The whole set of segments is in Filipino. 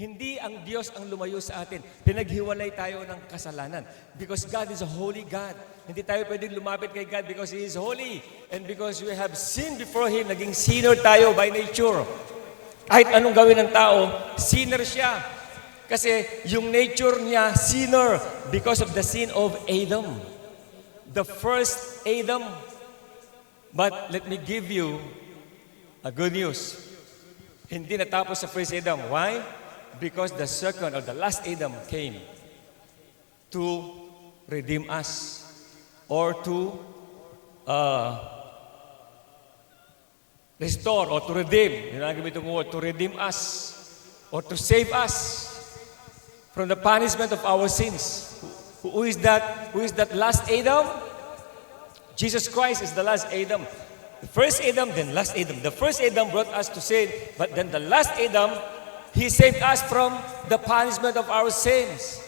Hindi ang Diyos ang lumayo sa atin. Pinaghiwalay tayo ng kasalanan. Because God is a holy God. Hindi tayo pwedeng lumapit kay God because He is holy. And because we have sinned before Him, naging sinner tayo by nature. Kahit anong gawin ng tao, sinner siya. Kasi yung nature niya, sinner because of the sin of Adam. The first Adam. But let me give you a good news. Hindi natapos sa first Adam. Why? Because the second or the last Adam came to redeem us or to restore or to redeem. Yun ang gamitin mo, to redeem us or to save us from the punishment of our sins. Who is that? Who is that last Adam? Jesus Christ is the last Adam. The first Adam, then last Adam. The first Adam brought us to sin, but then the last Adam, He saved us from the punishment of our sins.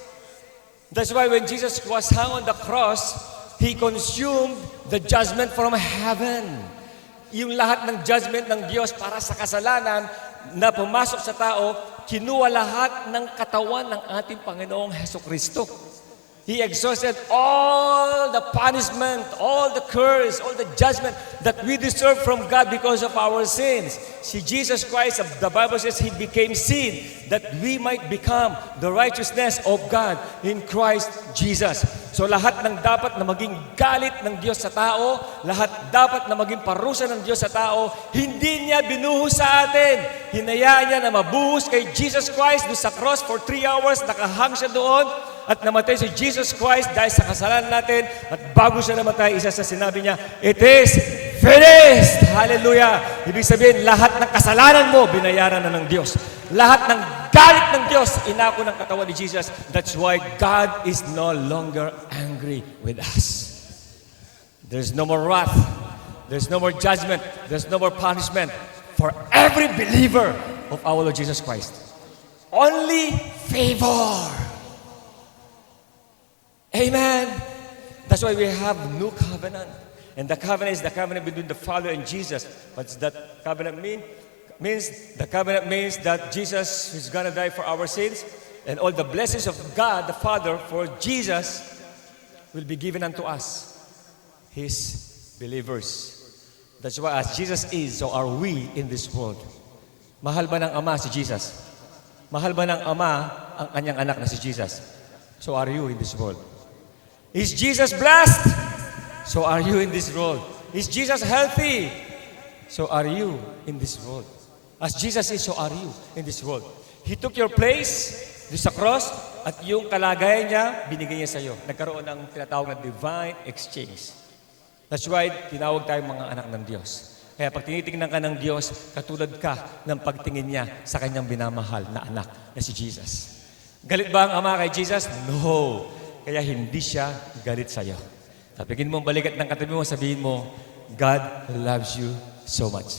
That's why when Jesus was hung on the cross, He consumed the judgment from heaven. Yung lahat ng judgment ng Diyos para sa kasalanan na pumasok sa tao, kinuha lahat ng katawan ng ating Panginoong Hesukristo. He exhausted all the punishment, all the curse, all the judgment that we deserve from God because of our sins. Si Jesus Christ, the Bible says, He became sin that we might become the righteousness of God in Christ Jesus. So lahat ng dapat na maging galit ng Diyos sa tao, lahat dapat na maging parusa ng Diyos sa tao, hindi niya binuhos sa atin. Hinayaan niya na mabuhos kay Jesus Christ doon sa cross for 3 hours, nakahang siya doon, at namatay si Jesus Christ dahil sa kasalanan natin. At bago siya namatay, isa sa sinabi niya, it is finished! Hallelujah! Ibig sabihin, lahat ng kasalanan mo, binayaran na ng Diyos. Lahat ng galit ng Diyos, inako ng katawan ni Jesus. That's why God is no longer angry with us. There's no more wrath. There's no more judgment. There's no more punishment for every believer of our Lord Jesus Christ. Only favor. Amen. That's why we have new covenant. And the covenant is the covenant between the Father and Jesus. What's that covenant mean? The covenant means that Jesus is going to die for our sins, and all the blessings of God the Father for Jesus will be given unto us, His believers. That's why as Jesus is, so are we in this world. Mahal ba ng Ama si Jesus? Mahal ba ng Ama ang kanyang anak na si Jesus? So are you in this world. Is Jesus blessed? So are you in this world. Is Jesus healthy? So are you in this world. As Jesus is, so are you in this world. He took your place sa cross at yung kalagayan niya, binigay niya sa iyo. Nagkaroon ng tinatawag na divine exchange. That's why tinawag tayong mga anak ng Diyos. Kaya pag tinitingnan ka ng Diyos, katulad ka ng pagtingin niya sa kanyang binamahal na anak na si Jesus. Galit ba ang Ama kay Jesus? No. Kaya hindi siya galit sa iyo. Tapigin mo ang balikat ng katabi mo, sabihin mo, God loves you so much.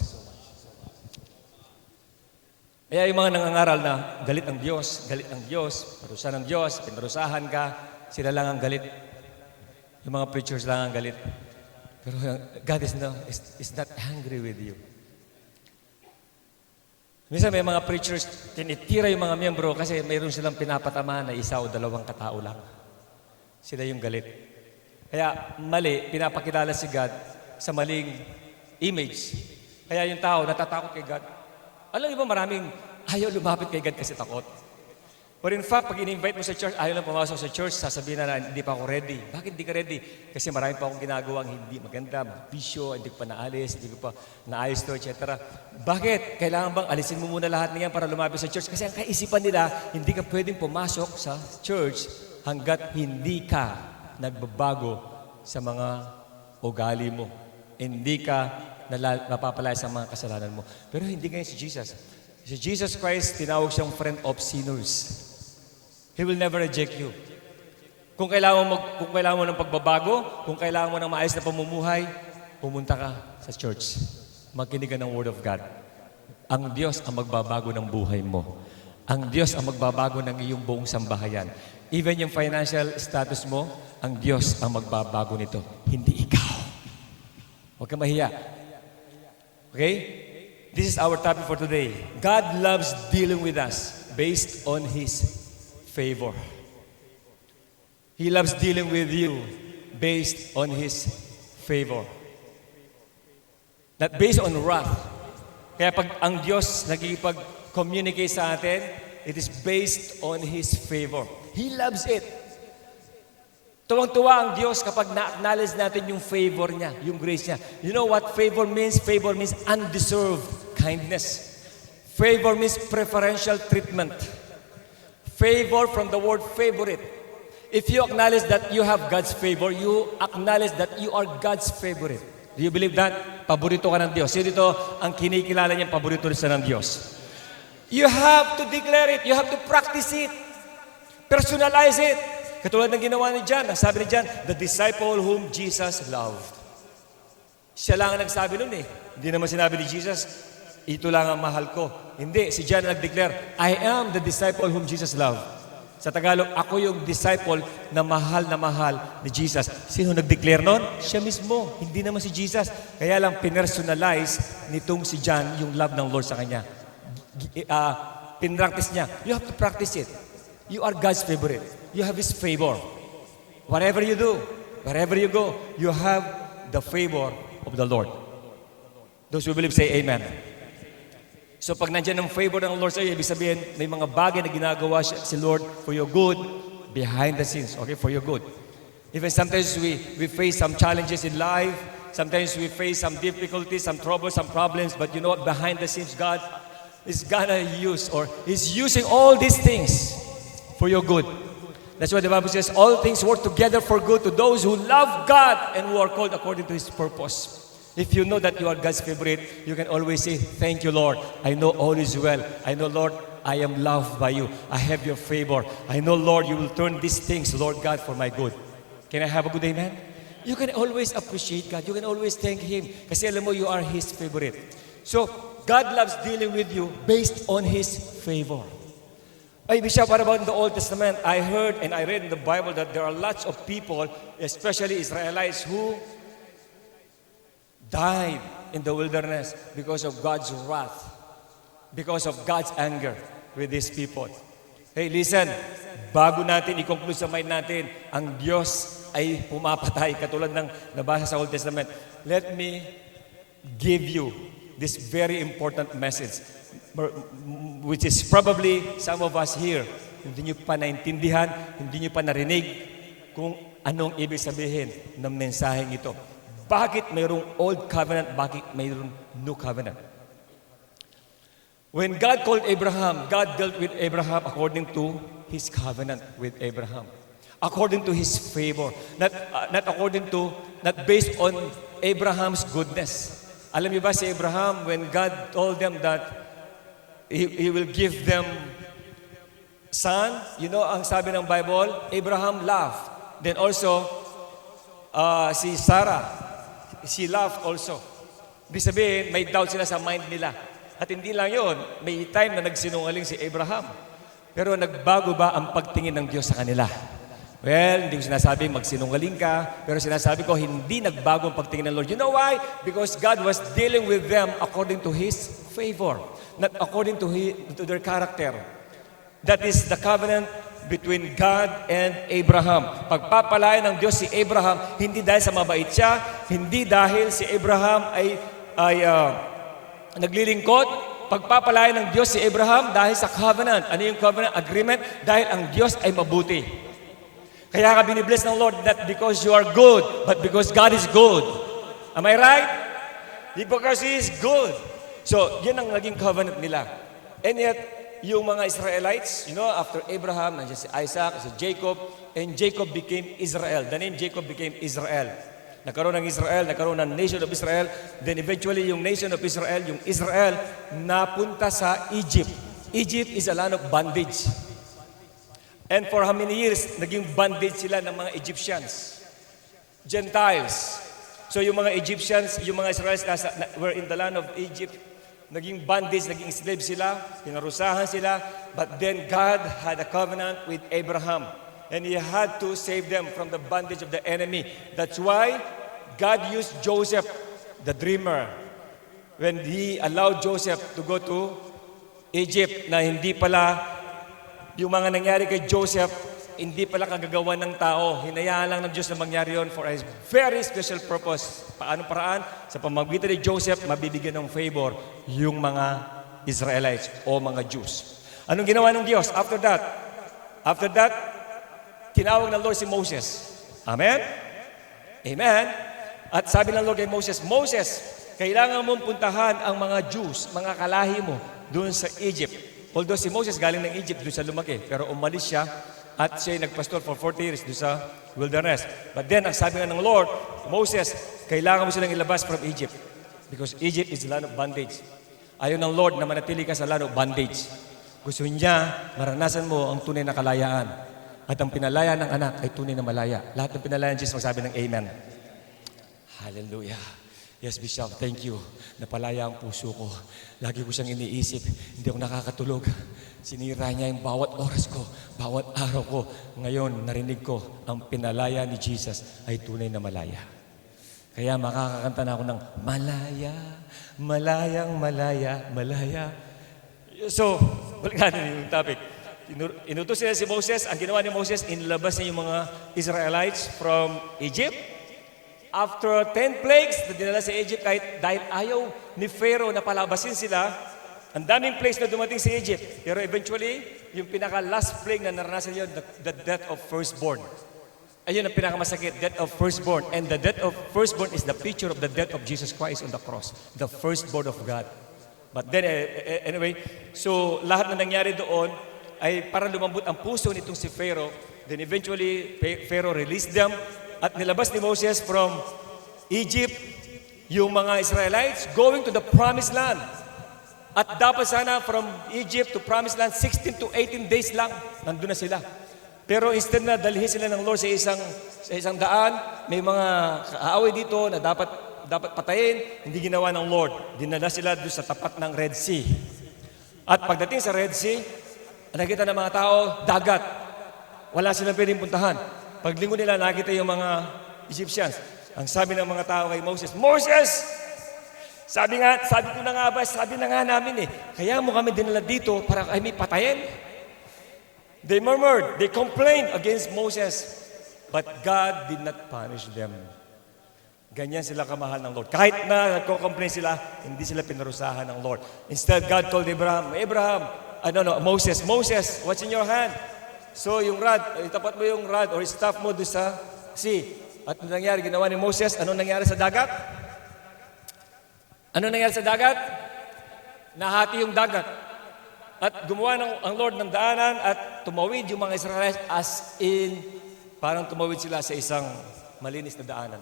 Kaya yung mga nangangaral na galit ng Diyos, parusa ng Diyos, pinarusahan ka, sila lang ang galit. Yung mga preachers lang ang galit. Pero God is not angry with you. Minsan may mga preachers, tinitira yung mga miyembro kasi mayroon silang pinapatama na isa o dalawang katao lang. Sila yung galit. Kaya mali, pinapakilala si God sa maling image. Kaya yung tao natatakot kay God. Alam niyo ba maraming ayaw lumapit kay God kasi takot? But in fact, pag in-invite mo sa church, ayaw lang pumasok sa church, sasabihin na hindi pa ako ready. Bakit hindi ka ready? Kasi marami pa akong ginagawang hindi maganda, bisyo, hindi ko pa naalis, hindi ko pa naayos to, etc. Bakit? Kailangan bang alisin mo muna lahat niyan para lumapit sa church? Kasi ang kaisipan nila, hindi ka pwedeng pumasok sa church hanggat hindi ka nagbabago sa mga ugali mo. Hindi ka napapalaya sa mga kasalanan mo. Pero hindi ganyan si Jesus. Si Jesus Christ, tinawag siyang friend of sinners. He will never reject you. Kung kailangan mo ng pagbabago, kung kailangan mo ng maayos na pamumuhay, pumunta ka sa church. Makinig ka ng Word of God. Ang Diyos ang magbabago ng buhay mo. Ang Diyos ang magbabago ng iyong buong sambahayan. Even yung financial status mo, ang Diyos ang magbabago nito. Hindi ikaw. Huwag ka mahiya. Okay? This is our topic for today. God loves dealing with us. based on His favor. He loves dealing with you based on His favor. Not based on wrath. Kaya pag ang Diyos nagkikipag-communicate sa atin, it is based on His favor. He loves it. Tuwang-tuwa ang Diyos kapag na-acknowledge natin yung favor niya, yung grace niya. You know what favor means? Favor means undeserved kindness. Favor means preferential treatment. Favor from the word favorite. If you acknowledge that you have God's favor, you acknowledge that you are God's favorite. Do you believe that? Paborito ka ng Diyos. Sino dito ang kinikilala niya, paborito rin siya ng Diyos? You have to declare it. You have to practice it. Personalize it. Katulad ng ginawa ni John. Ang sabi ni John, the disciple whom Jesus loved. Siya lang ang nagsabi nun eh. Hindi naman sinabi ni Jesus, ito lang ang mahal ko. Hindi, si John nag-declare, I am the disciple whom Jesus loved. Sa Tagalog, ako yung disciple na mahal ni Jesus. Sino nag-declare nun? Siya mismo, hindi naman si Jesus. Kaya lang pinersonalize nitong si John yung love ng Lord sa kanya. Pinractice niya. You have to practice it. You are God's favorite. You have His favor. Whatever you do, wherever you go, you have the favor of the Lord. Those who believe say amen. So pag nandiyan ang favor ng Lord sa iyo, ibig sabihin, may mga bagay na ginagawa si Lord for your good, behind the scenes, okay, for your good. Even sometimes we face some challenges in life, sometimes we face some difficulties, some troubles, some problems, but you know what, behind the scenes, God is gonna use, or He's using all these things for your good. That's why the Bible says, all things work together for good to those who love God and who are called according to His purpose. If you know that you are God's favorite, you can always say, thank you, Lord. I know all is well. I know, Lord, I am loved by you. I have your favor. I know, Lord, you will turn these things, Lord God, for my good. Can I have a good amen? You can always appreciate God. You can always thank Him. Kasi alam mo, you are His favorite. So, God loves dealing with you based on His favor. Ay, Bishop, what about in the Old Testament? I heard and I read in the Bible that there are lots of people, especially Israelites, who died in the wilderness because of God's wrath, because of God's anger with these people. Hey, listen, bago natin i-conclude sa mind natin, ang Diyos ay pumapatay, katulad ng nabasa sa Old Testament. Let me give you this very important message, which is probably some of us here, hindi nyo pa naintindihan, hindi nyo pa narinig kung anong ibig sabihin ng mensaheng ito. Bakit mayroong Old Covenant? Bakit mayroong New Covenant? When God called Abraham, God dealt with Abraham according to His covenant with Abraham. According to His favor. Not based on Abraham's goodness. Alam niyo ba si Abraham, when God told them that He will give them son, you know, ang sabi ng Bible, Abraham laughed. Then also, si Sarah, she laughed also. Ibig sabihin, may doubt sila sa mind nila. At hindi lang yun, may time na nagsinungaling si Abraham. Pero nagbago ba ang pagtingin ng Diyos sa kanila? Well, hindi ko sinasabing magsinungaling ka, pero sinasabi ko, hindi nagbago ang pagtingin ng Lord. You know why? Because God was dealing with them according to His favor, not according to their character. That is the covenant between God and Abraham. Pagpapalain ng Diyos si Abraham, hindi dahil sa mabait siya, hindi dahil si Abraham ay naglilingkod. Pagpapalain ng Diyos si Abraham dahil sa covenant. Ano yung covenant? Agreement. Dahil ang Diyos ay mabuti. Kaya ka binibless ng Lord, not because you are good, but because God is good. Am I right? Because He is good. So, yan ang naging covenant nila. And yet, yung mga Israelites, you know, after Abraham, nandiyan si Isaac, si Jacob, and Jacob became Israel. The name Jacob became Israel. Nagkaroon ng Israel, nagkaroon ng nation of Israel. Then eventually, yung nation of Israel, yung Israel, napunta sa Egypt. Egypt is a land of bondage. And for how many years, naging bondage sila ng mga Egyptians. Gentiles. So yung mga Egyptians, yung mga Israelites were in the land of Egypt. Naging bondage, naging slave sila, pinarusahan sila. But then God had a covenant with Abraham. And He had to save them from the bondage of the enemy. That's why God used Joseph, the dreamer, when He allowed Joseph to go to Egypt na hindi pala yung mga nangyari kay Joseph, hindi pala kagagawa ng tao. Hinayaan lang ng Diyos na mangyari yon for a very special purpose. Paano paraan? Sa pamamagitan ni Joseph, mabibigyan ng favor yung mga Israelites o mga Jews. Anong ginawa ng Diyos? After that, tinawag ng Lord si Moses. Amen? Amen? At sabi ng Lord kay Moses, Moses, kailangan mong puntahan ang mga Jews, mga kalahi mo, doon sa Egypt. Although si Moses galing ng Egypt, doon sa lumaki, pero umalis siya at siya nagpastor for 40 years doon sa wilderness. But then, ang sabi nga ng Lord, Moses, kailangan mo silang ilabas from Egypt because Egypt is the land of bondage. Ayaw ng Lord na manatili ka sa land of bondage. Gusto niya, maranasan mo ang tunay na kalayaan. At ang pinalaya ng anak ay tunay na malaya. Lahat ng pinalaya ng Jesus, magsabi ng Amen. Hallelujah. Yes, Bishop, thank you. Napalaya ang puso ko. Lagi ko siyang iniisip. Hindi ako nakakatulog. Sinira niya yung bawat oras ko, bawat araw ko. Ngayon, narinig ko, ang pinalaya ni Jesus ay tunay na malaya. Kaya makakakanta na ako ng malaya, malayang malaya, malaya. So, balikan yung topic. Inutos nila si Moses. Ang ginawa ni Moses, inilabas niya yung mga Israelites from Egypt. After 10 plagues na dinala sa Egypt, dahil ayaw ni Pharaoh na palabasin sila, ang daming plagues na dumating sa Egypt. Pero eventually, yung pinaka-last plague na naranasan yun, the death of firstborn. Ayun ang pinakamasakit, death of firstborn. And the death of firstborn is the picture of the death of Jesus Christ on the cross. The firstborn of God. But then, anyway, so lahat na nangyari doon ay para lumambot ang puso nitong si Pharaoh. Then eventually, Pharaoh released them. At nilabas ni Moses from Egypt yung mga Israelites going to the promised land. At dapat sana from Egypt to promised land, 16 to 18 days lang, nandun na sila. Pero instead na dalhin sila ng Lord sa isang daan, may mga kaaway dito na dapat patayin, hindi ginawa ng Lord. Dinala sila doon sa tapat ng Red Sea. At pagdating sa Red Sea, nakita ng mga tao, dagat. Wala silang pwedeng puntahan. Paglingon nila, nakita yung mga Egyptians. Ang sabi ng mga tao kay Moses, Moses! Sabi ko na nga ba, sabi na nga namin kaya mo kami dinala dito para kami patayin. They murmured, they complained against Moses. But God did not punish them. Ganyan sila kamahal ng Lord. Kahit na nagko-complain sila, hindi sila pinarusahan ng Lord. Instead, God told Moses, what's in your hand? So yung rod, itapat mo yung rod or staff mo doon sa sea. At ano nangyari? Ginawa ni Moses, ano nangyari sa dagat? Ano nangyari sa dagat? Nahati yung dagat. At gumawa ang Lord ng daanan at tumawid yung mga Israelites as in, parang tumawid sila sa isang malinis na daanan.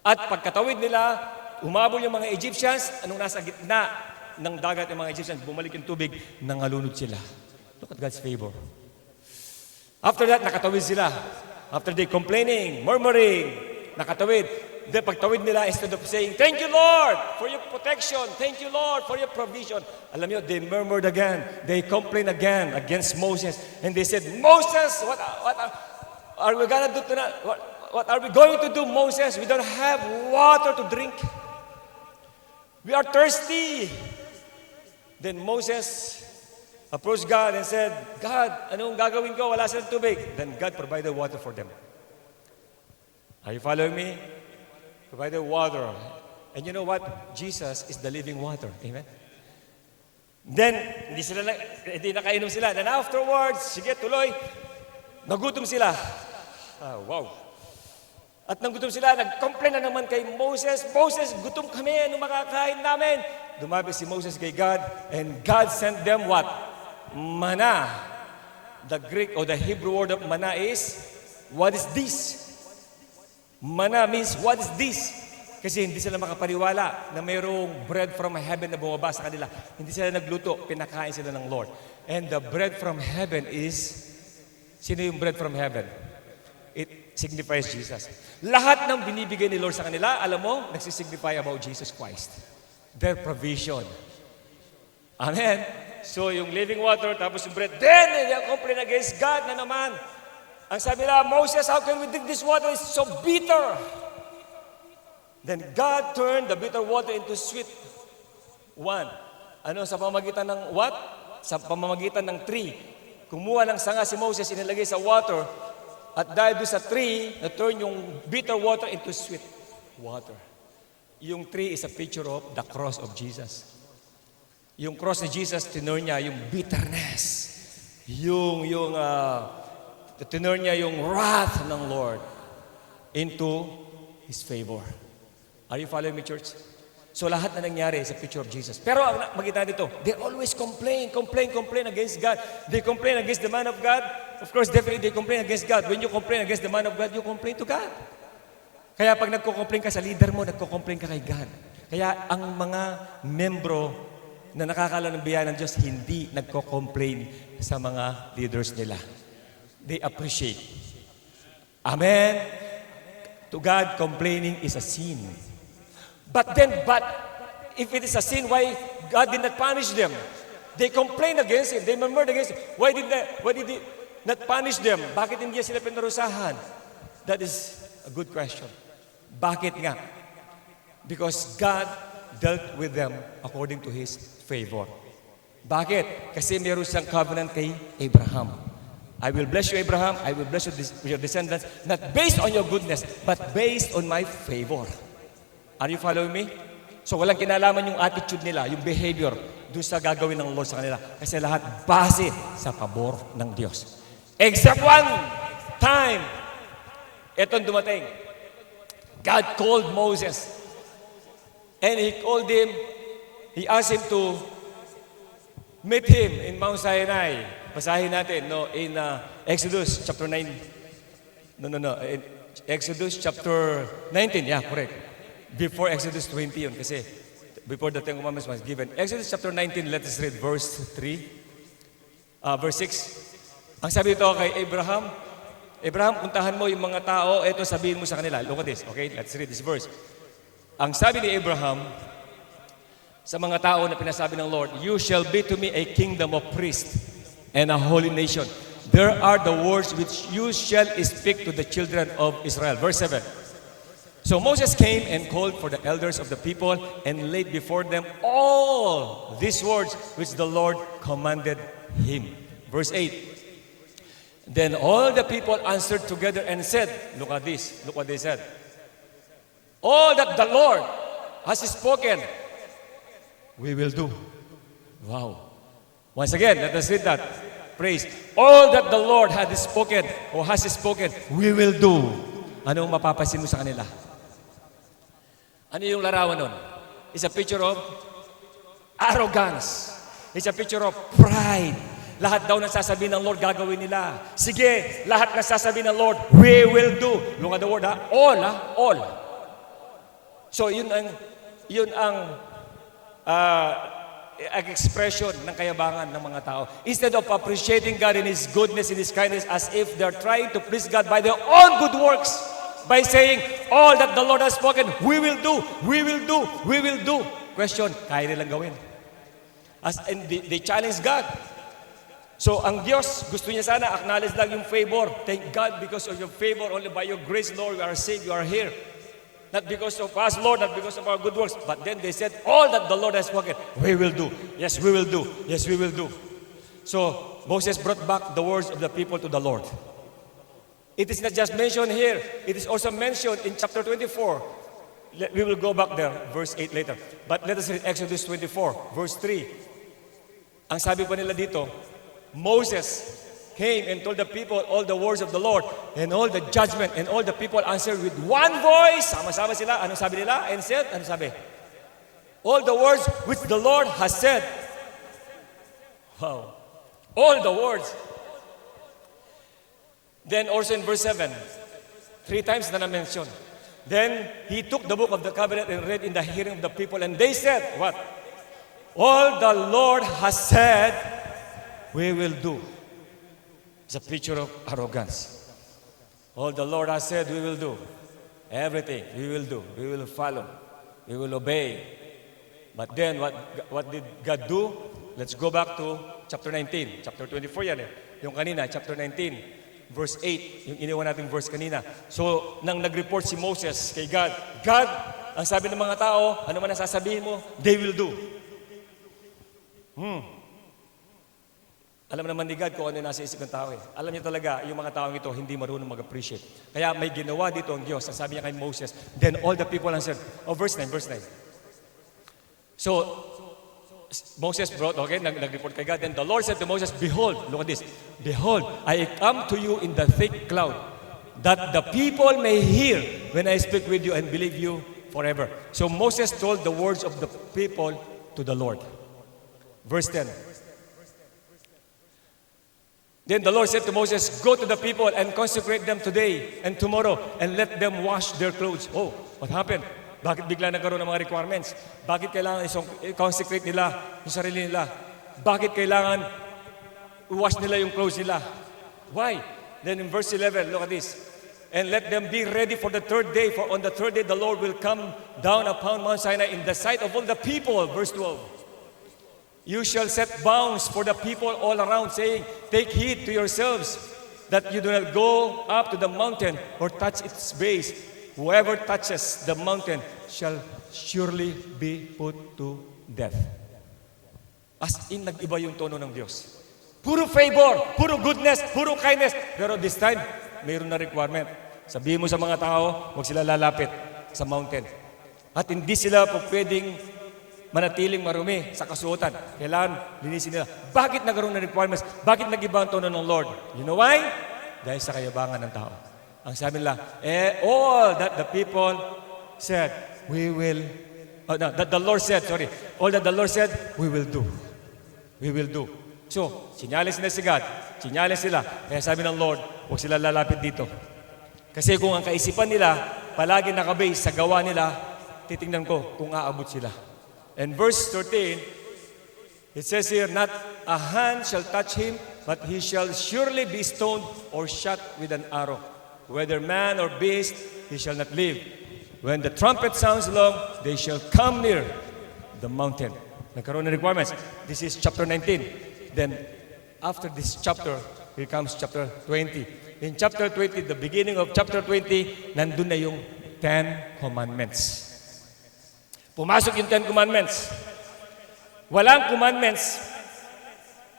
At pagkatawid nila, umabol yung mga Egyptians, anong nasa gitna ng dagat yung mga Egyptians, bumalik yung tubig, nangalunod sila. Look at God's favor. After that, nakatawid sila. After they complaining, murmuring, nakatawid. Then pagtawid nila, instead of saying, thank you, Lord, for your protection. Thank you, Lord, for your provision. Alam niyo, they murmured again. They complained again against Moses. And they said, Moses, what are we gonna do tonight? What are we going to do, Moses? We don't have water to drink. We are thirsty. Then Moses approached God and said, God, anong gagawin ko? Wala silang tubig. Then God provided water for them. Are you following me? Provided water. And you know what? Jesus is the living water. Amen? Then, hindi nakainom sila. Then afterwards, sige, tuloy, nagutom sila. Wow. At nang gutom sila, nag-complain na naman kay Moses, Moses, gutom kami, anong makakain namin? Dumabi si Moses kay God, and God sent them what? Manna. The Greek or the Hebrew word of manna is, what is this? Manna means, what is this? Kasi hindi sila makapaniwala na mayroong bread from heaven na bumaba sa kanila. Hindi sila nagluto, pinakain sila ng Lord. And the bread from heaven is, sino yung bread from heaven? It signifies Jesus. Lahat ng binibigay ni Lord sa kanila, alam mo, nagsisignify about Jesus Christ. Their provision. Amen? So, yung living water, tapos yung bread. Then, they complain against God na naman. Ang sabi nila, Moses, how can we drink this water? It's so bitter. Then God turned the bitter water into sweet one. Ano, sa pamamagitan ng what? Sa pamamagitan ng tree. kumuha ng sanga si Moses, inilagay sa water, at dahil doon sa tree, na-turn yung bitter water into sweet water. Yung tree is a picture of the cross of Jesus. Yung cross ni Jesus, tinurn niya yung bitterness. Tinurn niya yung wrath ng Lord into His favor. Are you following me, church? So lahat na nangyari sa picture of Jesus. Pero ang makita dito, they always complain against God. They complain against the man of God. Of course, definitely they complain against God. When you complain against the man of God, you complain to God. Kaya pag nagko-complain ka sa leader mo, nagko-complain ka kay God. Kaya ang mga membro na nakakala ng biyaya ng Diyos, hindi nagko-complain sa mga leaders nila. They appreciate. Amen? To God, complaining is a sin. But if it is a sin, why God did not punish them? They complained against Him. They murmured against Him. Why did He not punish them? Bakit hindi sila pinarusahan? That is a good question. Bakit nga? Because God dealt with them according to His favor. Bakit? Kasi meron siyang covenant kay Abraham. I will bless you, Abraham. I will bless your descendants, not based on your goodness, but based on my favor. Are you following me? So walang kinalaman yung attitude nila, yung behavior, doon sa gagawin ng Lord sa kanila. Kasi lahat base sa pabor ng Diyos. Except one time, etong dumating. God called Moses. And He called him, He asked him to meet him in Mount Sinai. Basahin natin, in Exodus chapter 9. In Exodus chapter 19, yeah, correct. Before Exodus 20 yun, kasi before the Ten Commandments was given. Exodus chapter 19, let us read verse 3, verse 6. Ang sabi ito kay Abraham, puntahan mo yung mga tao, eto sabihin mo sa kanila. Look at this, okay? Let's read this verse. Ang sabi ni Abraham sa mga tao na pinasabi ng Lord, you shall be to me a kingdom of priests and a holy nation. There are the words which you shall speak to the children of Israel. Verse 7. So Moses came and called for the elders of the people and laid before them all these words which the Lord commanded him. Verse 8. Then all the people answered together and said, look at this, look what they said. All that the Lord has spoken, we will do. Wow. Once again, let us read that. Praise. All that the Lord has spoken, we will do. Anong mapapansin mo sa kanila? Ano yung larawan nun? It's a picture of arrogance. It's a picture of pride. Lahat daw nasasabihin ng Lord, gagawin nila. Sige, lahat nasasabihin ng Lord, we will do. Look at the word, all, all. So, yun ang expression ng kayabangan ng mga tao. Instead of appreciating God in His goodness, in His kindness, as if they're trying to please God by their own good works, by saying, all that the Lord has spoken, we will do, we will do, we will do. Question, kaya nilang gawin. And they challenge God. So, ang Diyos, gusto niya sana, acknowledge lang yung favor. Thank God because of your favor, only by your grace, Lord, we are saved, you are here. Not because of us, Lord, not because of our good works. But then they said, all that the Lord has spoken, we will do. Yes, we will do. Yes, we will do. So, Moses brought back the words of the people to the Lord. It is not just mentioned here. It is also mentioned in chapter 24. We will go back there, verse 8 later. But let us read Exodus 24, verse 3. Ang sabi pa nila dito, Moses came and told the people all the words of the Lord and all the judgment, and all the people answered with one voice. Sama-sama sila. Anong sabi nila? And said, ano sabi? All the words which the Lord has said. Wow. All the words. Then also in verse 7, 3 times na na-mention. Then he took the book of the covenant and read in the hearing of the people, and they said, what? All the Lord has said, we will do. It's a picture of arrogance. All the Lord has said, we will do. Everything, we will do. We will follow. We will obey. But then, what did God do? Let's go back to chapter 19. Chapter 24 yan eh. Yung kanina, chapter 19. Verse 8, yung iniwan nating verse kanina. So, nang nag-report si Moses kay God, God, ang sabi ng mga tao, ano man ang sasabihin mo, they will do. Alam naman ni God kung ano yung nasa isip ng tao eh. Alam niya talaga, yung mga taong ito hindi marunong mag-appreciate. Kaya may ginawa dito ang Diyos. Ang sabi niya kay Moses, then all the people answered, verse 9. So, Moses brought, okay, nag-report kay God. Then the Lord said to Moses, behold, look at this. Behold, I come to you in the thick cloud, that the people may hear when I speak with you and believe you forever. So Moses told the words of the people to the Lord. Verse 10. Then the Lord said to Moses, go to the people and consecrate them today and tomorrow and let them wash their clothes. Oh, what happened? Bakit bigla nagkaroon ng mga requirements? Bakit kailangan i-consecrate nila yung sarili nila? Bakit kailangan i-wash nila yung clothes nila? Why? Then in verse 11, look at this. And let them be ready for the third day, for on the third day the Lord will come down upon Mount Sinai in the sight of all the people. Verse 12. You shall set bounds for the people all around, saying, take heed to yourselves, that you do not go up to the mountain or touch its base. Whoever touches the mountain shall surely be put to death. As in, nag-iba yung tono ng Diyos. Puro favor, puro goodness, puro kindness. Pero this time, mayroon na requirement. Sabihin mo sa mga tao, huwag sila lalapit sa mountain. At hindi sila pwedeng manatiling marumi sa kasuotan. Kailangan linisin nila. Bakit nagkaroon ng requirements? Bakit nag-iba ang tono ng Lord? You know why? Dahil sa kayabangan ng tao. Ang sabi nila, all that the people said, we will, that the Lord said, all that the Lord said, we will do. We will do. So, sinyalis nila si God, sinyalis sila. Kaya sabi ng Lord, huwag sila lalapit dito. Kasi kung ang kaisipan nila, palagi nakabase sa gawa nila, titingnan ko kung aabot sila. And verse 13, it says here, not a hand shall touch him, but he shall surely be stoned or shot with an arrow. Whether man or beast, he shall not live. When the trumpet sounds long, they shall come near the mountain. Nagkaroon ng requirements. This is chapter 19. Then, after this chapter, here comes chapter 20. In chapter 20, the beginning of chapter 20, nandun na yung 10 Commandments. Pumasok yung 10 Commandments. Walang commandments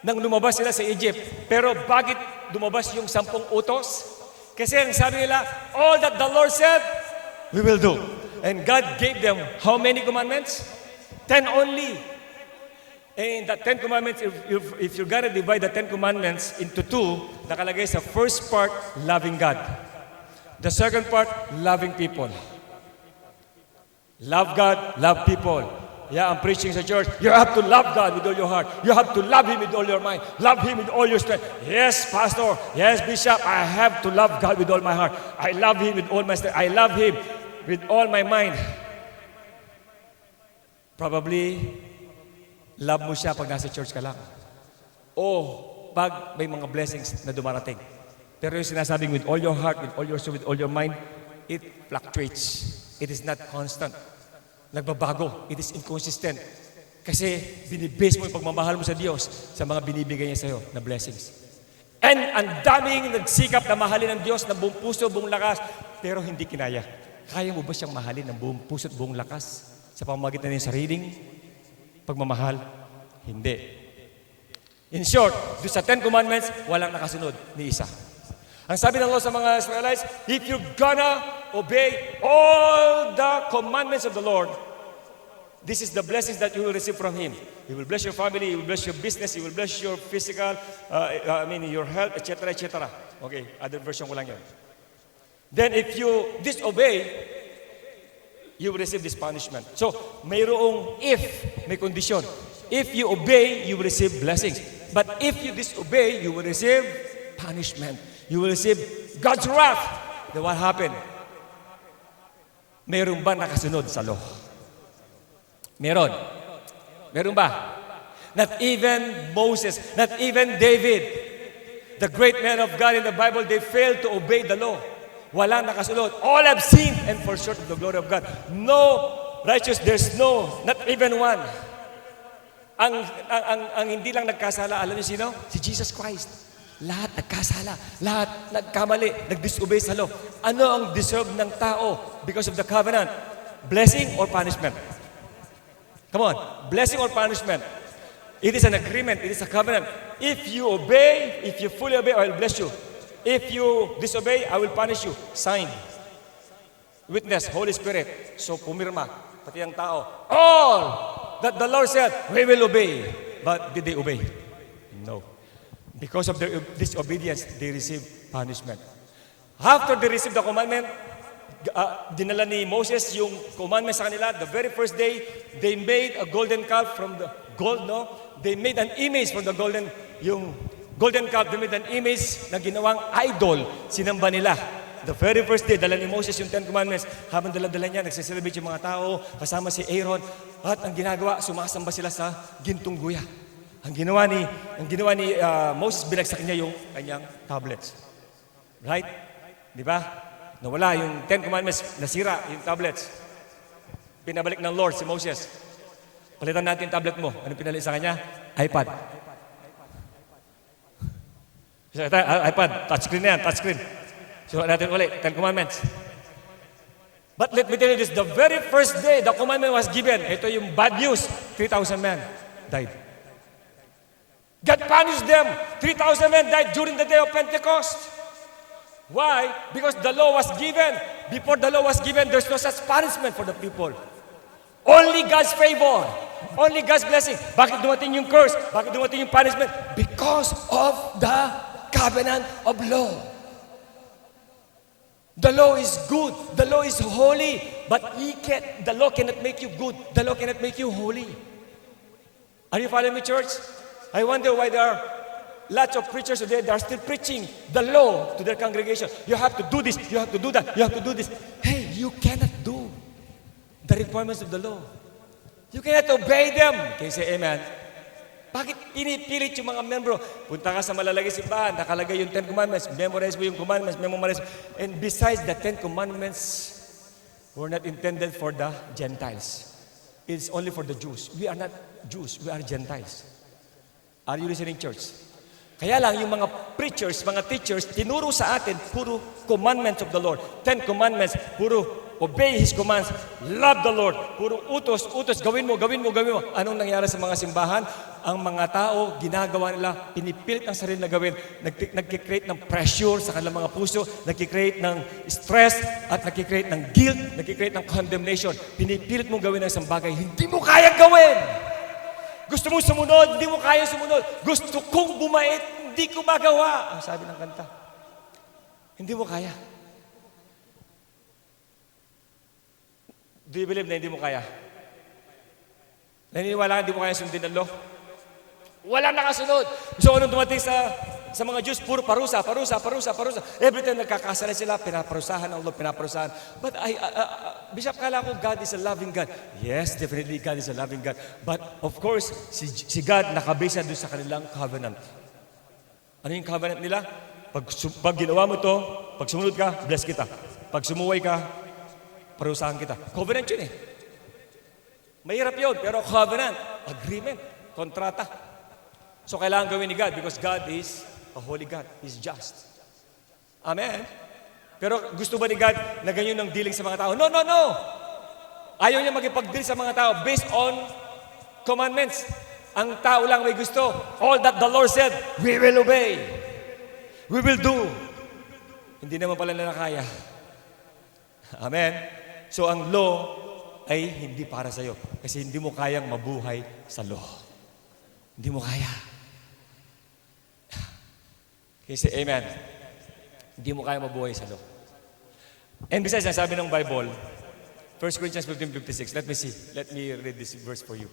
nang lumabas sila sa Egypt. Pero bakit lumabas yung 10 utos? Kasi ang sabi nila, all that the Lord said, we will do. And God gave them how many commandments? 10 only. And the 10 commandments, if you're gonna divide the 10 commandments into 2, nakalagay sa first part, loving God. The second part, loving people. Love God, love people. Yeah, I'm preaching sa church. You have to love God with all your heart. You have to love Him with all your mind. Love Him with all your strength. Yes, Pastor. Yes, Bishop. I have to love God with all my heart. I love Him with all my strength. I love Him with all my mind. Probably, love mo siya pag nasa church ka lang. O pag may mga blessings na dumarating. Pero yung sinasabing with all your heart, with all your soul, with all your mind, it fluctuates. It is not constant. Nagbabago. It is inconsistent. Kasi binibase mo yung pagmamahal mo sa Diyos sa mga binibigay niya sa iyo na blessings. And ang daming nagsikap na mahalin ng Diyos ng buong puso, buong lakas, pero hindi kinaya. Kaya mo ba siyang mahalin ng buong puso at buong lakas sa pamamagitan ng sariling pagmamahal? Hindi. In short, doon sa 10 Commandments, walang nakasunod ni isa. Ang sabi ng Lord sa mga Israelites, if you're gonna obey all the commandments of the Lord, this is the blessings that you will receive from Him. He will bless your family, He will bless your business, He will bless your physical, your health, etc., etc. Okay, other version ko lang yun. Then if you disobey, you will receive this punishment. So, mayroong if, may condition. If you obey, you will receive blessings. But if you disobey, you will receive punishment. You will receive God's wrath. Then what happened? Meron ba nakasunod sa law? Meron. Meron ba? Not even Moses, not even David, the great man of God in the Bible, they failed to obey the law. Walang nakasunod. All have sinned and fall short of the glory of God. No righteous, there's no, not even one. Ang hindi lang nagkasala, alam niyo sino? Si Jesus Christ. Lahat nagkasala, lahat nagkamali, nag-disobey sa law. Ano ang deserve ng tao because of the covenant? Blessing or punishment? Come on, blessing or punishment? It is an agreement. It is a covenant. If you obey, if you fully obey, I will bless you. If you disobey, I will punish you. Signed. Witness, Holy Spirit. So pumirma, pati ang tao. All that the Lord said, we will obey. But did they obey? No. Because of their disobedience, they received punishment. After they received the commandment, dinala ni Moses yung commandment sa kanila. The very first day, they made a golden calf from the gold, no? They made an image from the golden calf. They made an image na ginawang idol. Sinamba nila. The very first day, dala ni Moses yung 10 Commandments. Habang dala-dala niya, nagsiselebrate yung mga tao, kasama si Aaron. At ang ginagawa, sumasamba sila sa gintong guya. Ang ginawa ni Moses, binagsak niya yung kanyang tablets. Right? Di ba? Nawala yung 10 Commandments, nasira yung tablets. Pinabalik ng Lord si Moses. Palitan natin yung tablet mo. Anong pinalit sa kanya? iPad. iPad, touchscreen na yan, touchscreen. So natin ulit, 10 Commandments. But let me tell you this, the very first day the commandment was given, ito yung bad news, 3,000 men died. God punished them. 3,000 men died during the day of Pentecost. Why? Because the law was given. Before the law was given, there's no such punishment for the people. Only God's favor. Only God's blessing. Bakit dumating yung curse? Bakit dumating yung punishment? Because of the covenant of law. The law is good. The law is holy. But the law cannot make you good. The law cannot make you holy. Are you following me, church? I wonder why there are lots of preachers today that are still preaching the law to their congregation. You have to do this. You have to do that. You have to do this. Hey, you cannot do the requirements of the law. You cannot obey them. Can you say amen? Bakit pinipilit yung mga membro? Punta ka sa malalagay simbahan, nakalagay yung 10 Commandments, memorize mo yung commandments, memorize. And besides, the 10 Commandments were not intended for the Gentiles. It's only for the Jews. We are not Jews, we are Gentiles. Are you listening, church? Kaya lang, yung mga preachers, mga teachers, tinuro sa atin, puro commandments of the Lord. 10 Commandments, puro obey His commands. Love the Lord. Puro utos, gawin mo. Anong nangyari sa mga simbahan? Ang mga tao, ginagawa nila, pinipilit ang sarili na gawin. Nagkikreate ng pressure sa kanilang mga puso, nagkikreate ng stress, at nagkikreate ng guilt, nagkikreate ng condemnation. Pinipilit mong gawin ang isang bagay, hindi mo kaya gawin. Gusto mong sumunod, hindi mo kaya sumunod. Gusto kong bumait, hindi ko magawa. Ang sabi ng kanta. Hindi mo kaya. Do you believe na hindi mo kaya? Naniniwala ka hindi mo kaya sundin ang law? Walang nakasunod. So, anong dumating sa mga Jews? Puro parusa. Every time nagkakasala sila, pinaparusahan ang law, pinaparusahan. But Bishop, kala ko God is a loving God. Yes, definitely God is a loving God. But of course, si God nakabisa doon sa kanilang covenant. Ano yung covenant nila? Pag ginawa mo to, pag sumunod ka, bless kita. Pag sumuway ka, parusahan kita. Covenant yun eh. Mahirap yun, pero covenant, agreement, kontrata. So kailangan gawin ni God because God is a holy God. He's just. Amen? Pero gusto ba ni God na ganyan ang dealing sa mga tao? No. Ayaw niya magipag-deal sa mga tao based on commandments. Ang tao lang may gusto. All that the Lord said, we will obey. We will do. Hindi naman pala nila kaya. Amen? So ang law ay hindi para sa'yo. Kasi hindi mo kayang mabuhay sa law. Hindi mo kaya. Kasi amen. Hindi mo kaya mabuhay sa law. And besides, sabi ng Bible, 1 Corinthians 15:56, let me read this verse for you.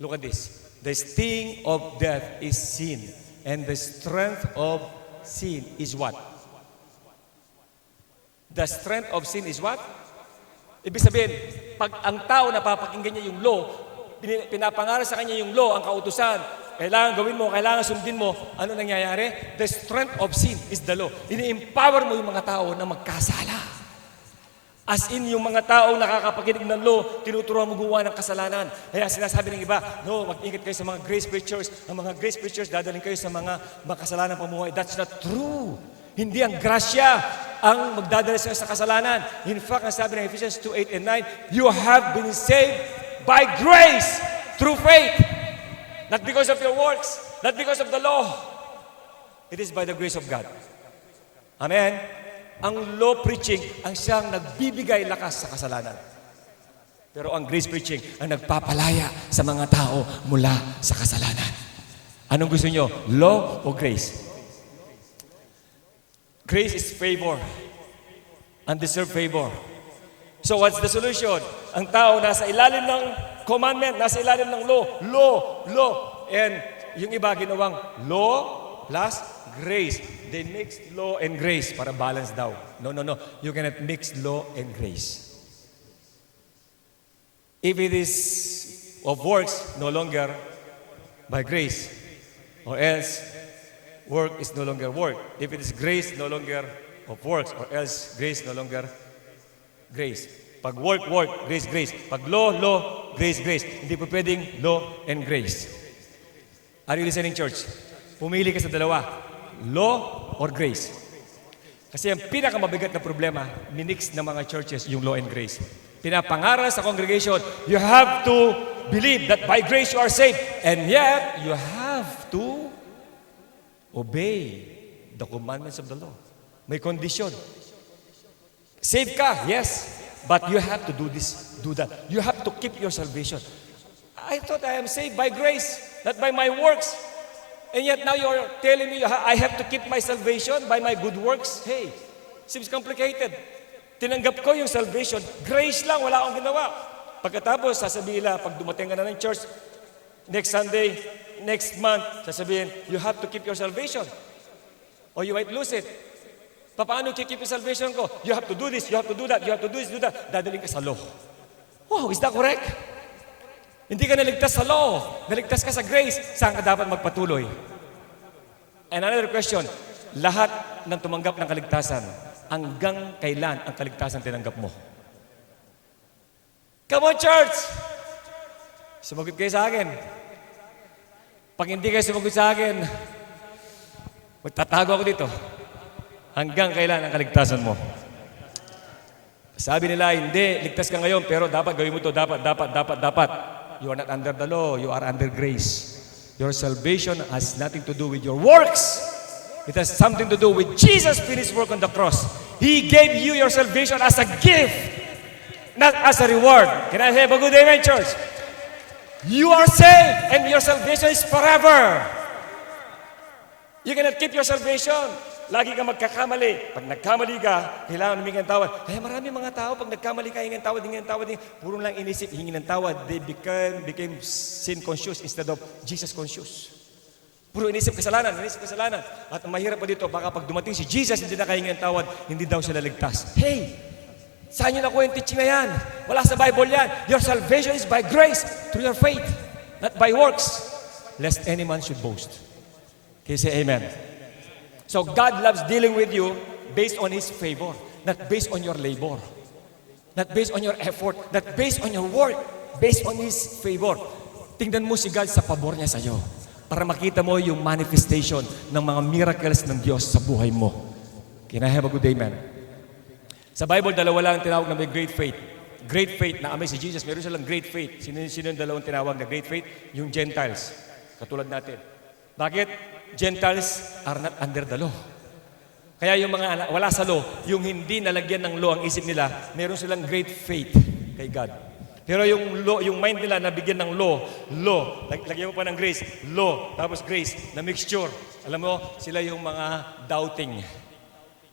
Look at this. The sting of death is sin, and the strength of sin is what? The strength of sin is what? Ibig sabihin, pag ang tao napapakinggan niya yung law, pinapangaral sa kanya yung law, ang kautusan, kailangan gawin mo, kailangan sundin mo, ano nangyayari? The strength of sin is the law. Ini-empower mo yung mga tao na magkasala. As in, yung mga tao nakakapakinig ng law, tinuturuan mo gumawa ng kasalanan. Kaya sinasabi ng iba, no, mag-ingat kayo sa mga grace preachers. Ang mga grace preachers, dadaling kayo sa mga kasalanan pamuhay. That's not true. Hindi ang grasya ang magdadala sa kasalanan. In fact, ang sabi ng Ephesians 2:8 and 9, you have been saved by grace through faith. Not because of your works, not because of the law. It is by the grace of God. Amen? Ang law preaching ang siyang nagbibigay lakas sa kasalanan. Pero ang grace preaching ang nagpapalaya sa mga tao mula sa kasalanan. Anong gusto nyo? Law o grace? Grace is favor. Undeserved favor. So what's the solution? Ang tao nasa ilalim ng commandment, nasa ilalim ng law. And yung iba ginawang law plus grace. They mixed law and grace para balance daw. No. You cannot mix law and grace. If it is of works, no longer by grace. Or else, work is no longer work. If it is grace, no longer of works. Or else, grace no longer grace. Pag work, grace. Pag law, grace. Hindi po pwedeng law and grace. Are you listening, church? Pumili ka sa dalawa. Law or grace. Kasi ang pinakamabigat na problema, minix ng mga churches yung law and grace. Pinapangaral sa congregation, you have to believe that by grace you are saved. And yet, you have to obey the commandments of the law. May condition. Save ka, yes. But you have to do this, do that. You have to keep your salvation. I thought I am saved by grace, not by my works. And yet now you're telling me I have to keep my salvation by my good works? Hey, seems complicated. Tinanggap ko yung salvation. Grace lang, wala akong ginawa. Pagkatapos, sasabihin nila, pag dumating ka na ng church, next Sunday, next month, sasabihin, you have to keep your salvation. Or you might lose it. Paano keep yung salvation ko? You have to do this, you have to do that, you have to do this, do that. Dadaling ka sa law. Wow, is that correct? Hindi ka naligtas sa law. Naligtas ka sa grace. Saan ka dapat magpatuloy? And another question, lahat ng tumanggap ng kaligtasan, hanggang kailan ang kaligtasan tinanggap mo? Come on, church! Sumagot kayo sa akin. Pag hindi kayo sumagot sa akin, magtatago ako dito. Hanggang kailan ang kaligtasan mo? Sabi nila, hindi, ligtas ka ngayon, pero dapat gawin mo ito, dapat. You are not under the law, you are under grace. Your salvation has nothing to do with your works. It has something to do with Jesus' finished work on the cross. He gave you your salvation as a gift, not as a reward. Can I have a good amen, church? You are saved, and your salvation is forever. You cannot keep your salvation. Lagi ka magkakamali. Pag nagkamali ka, kailangan humingi ng tawad. Kaya marami mga tao, pag nagkamali ka, hingi ng tawad. Puro lang inisip, hingi ng tawad. They became sin-conscious instead of Jesus-conscious. Puro inisip kasalanan. At ang mahirap pa dito, baka pag dumating si Jesus, hindi na kahingi ng tawad, hindi daw siya laligtas. Hey! Saan nyo nakuha yung teaching na yan? Wala sa Bible yan. Your salvation is by grace, through your faith, not by works, lest any man should boast. Can you say amen? So God loves dealing with you based on His favor, not based on your labor, not based on your effort, not based on your work, based on His favor. Tingnan mo si God sa pabor niya sa iyo para makita mo yung manifestation ng mga miracles ng Diyos sa buhay mo. Can I have a good amen? Sa Bible, dalawa lang ang tinawag na may great faith. Great faith, na-amaze si Jesus, meron silang great faith. Sino yung dalawang tinawag na great faith? Yung Gentiles, katulad natin. Bakit? Gentiles are not under the law. Kaya yung mga wala sa law, yung hindi nalagyan ng law ang isip nila, meron silang great faith kay God. Pero yung law, yung mind nila nabigyan ng law, lagyan mo pa ng grace, law, tapos grace, na mixture. Alam mo, sila yung mga doubting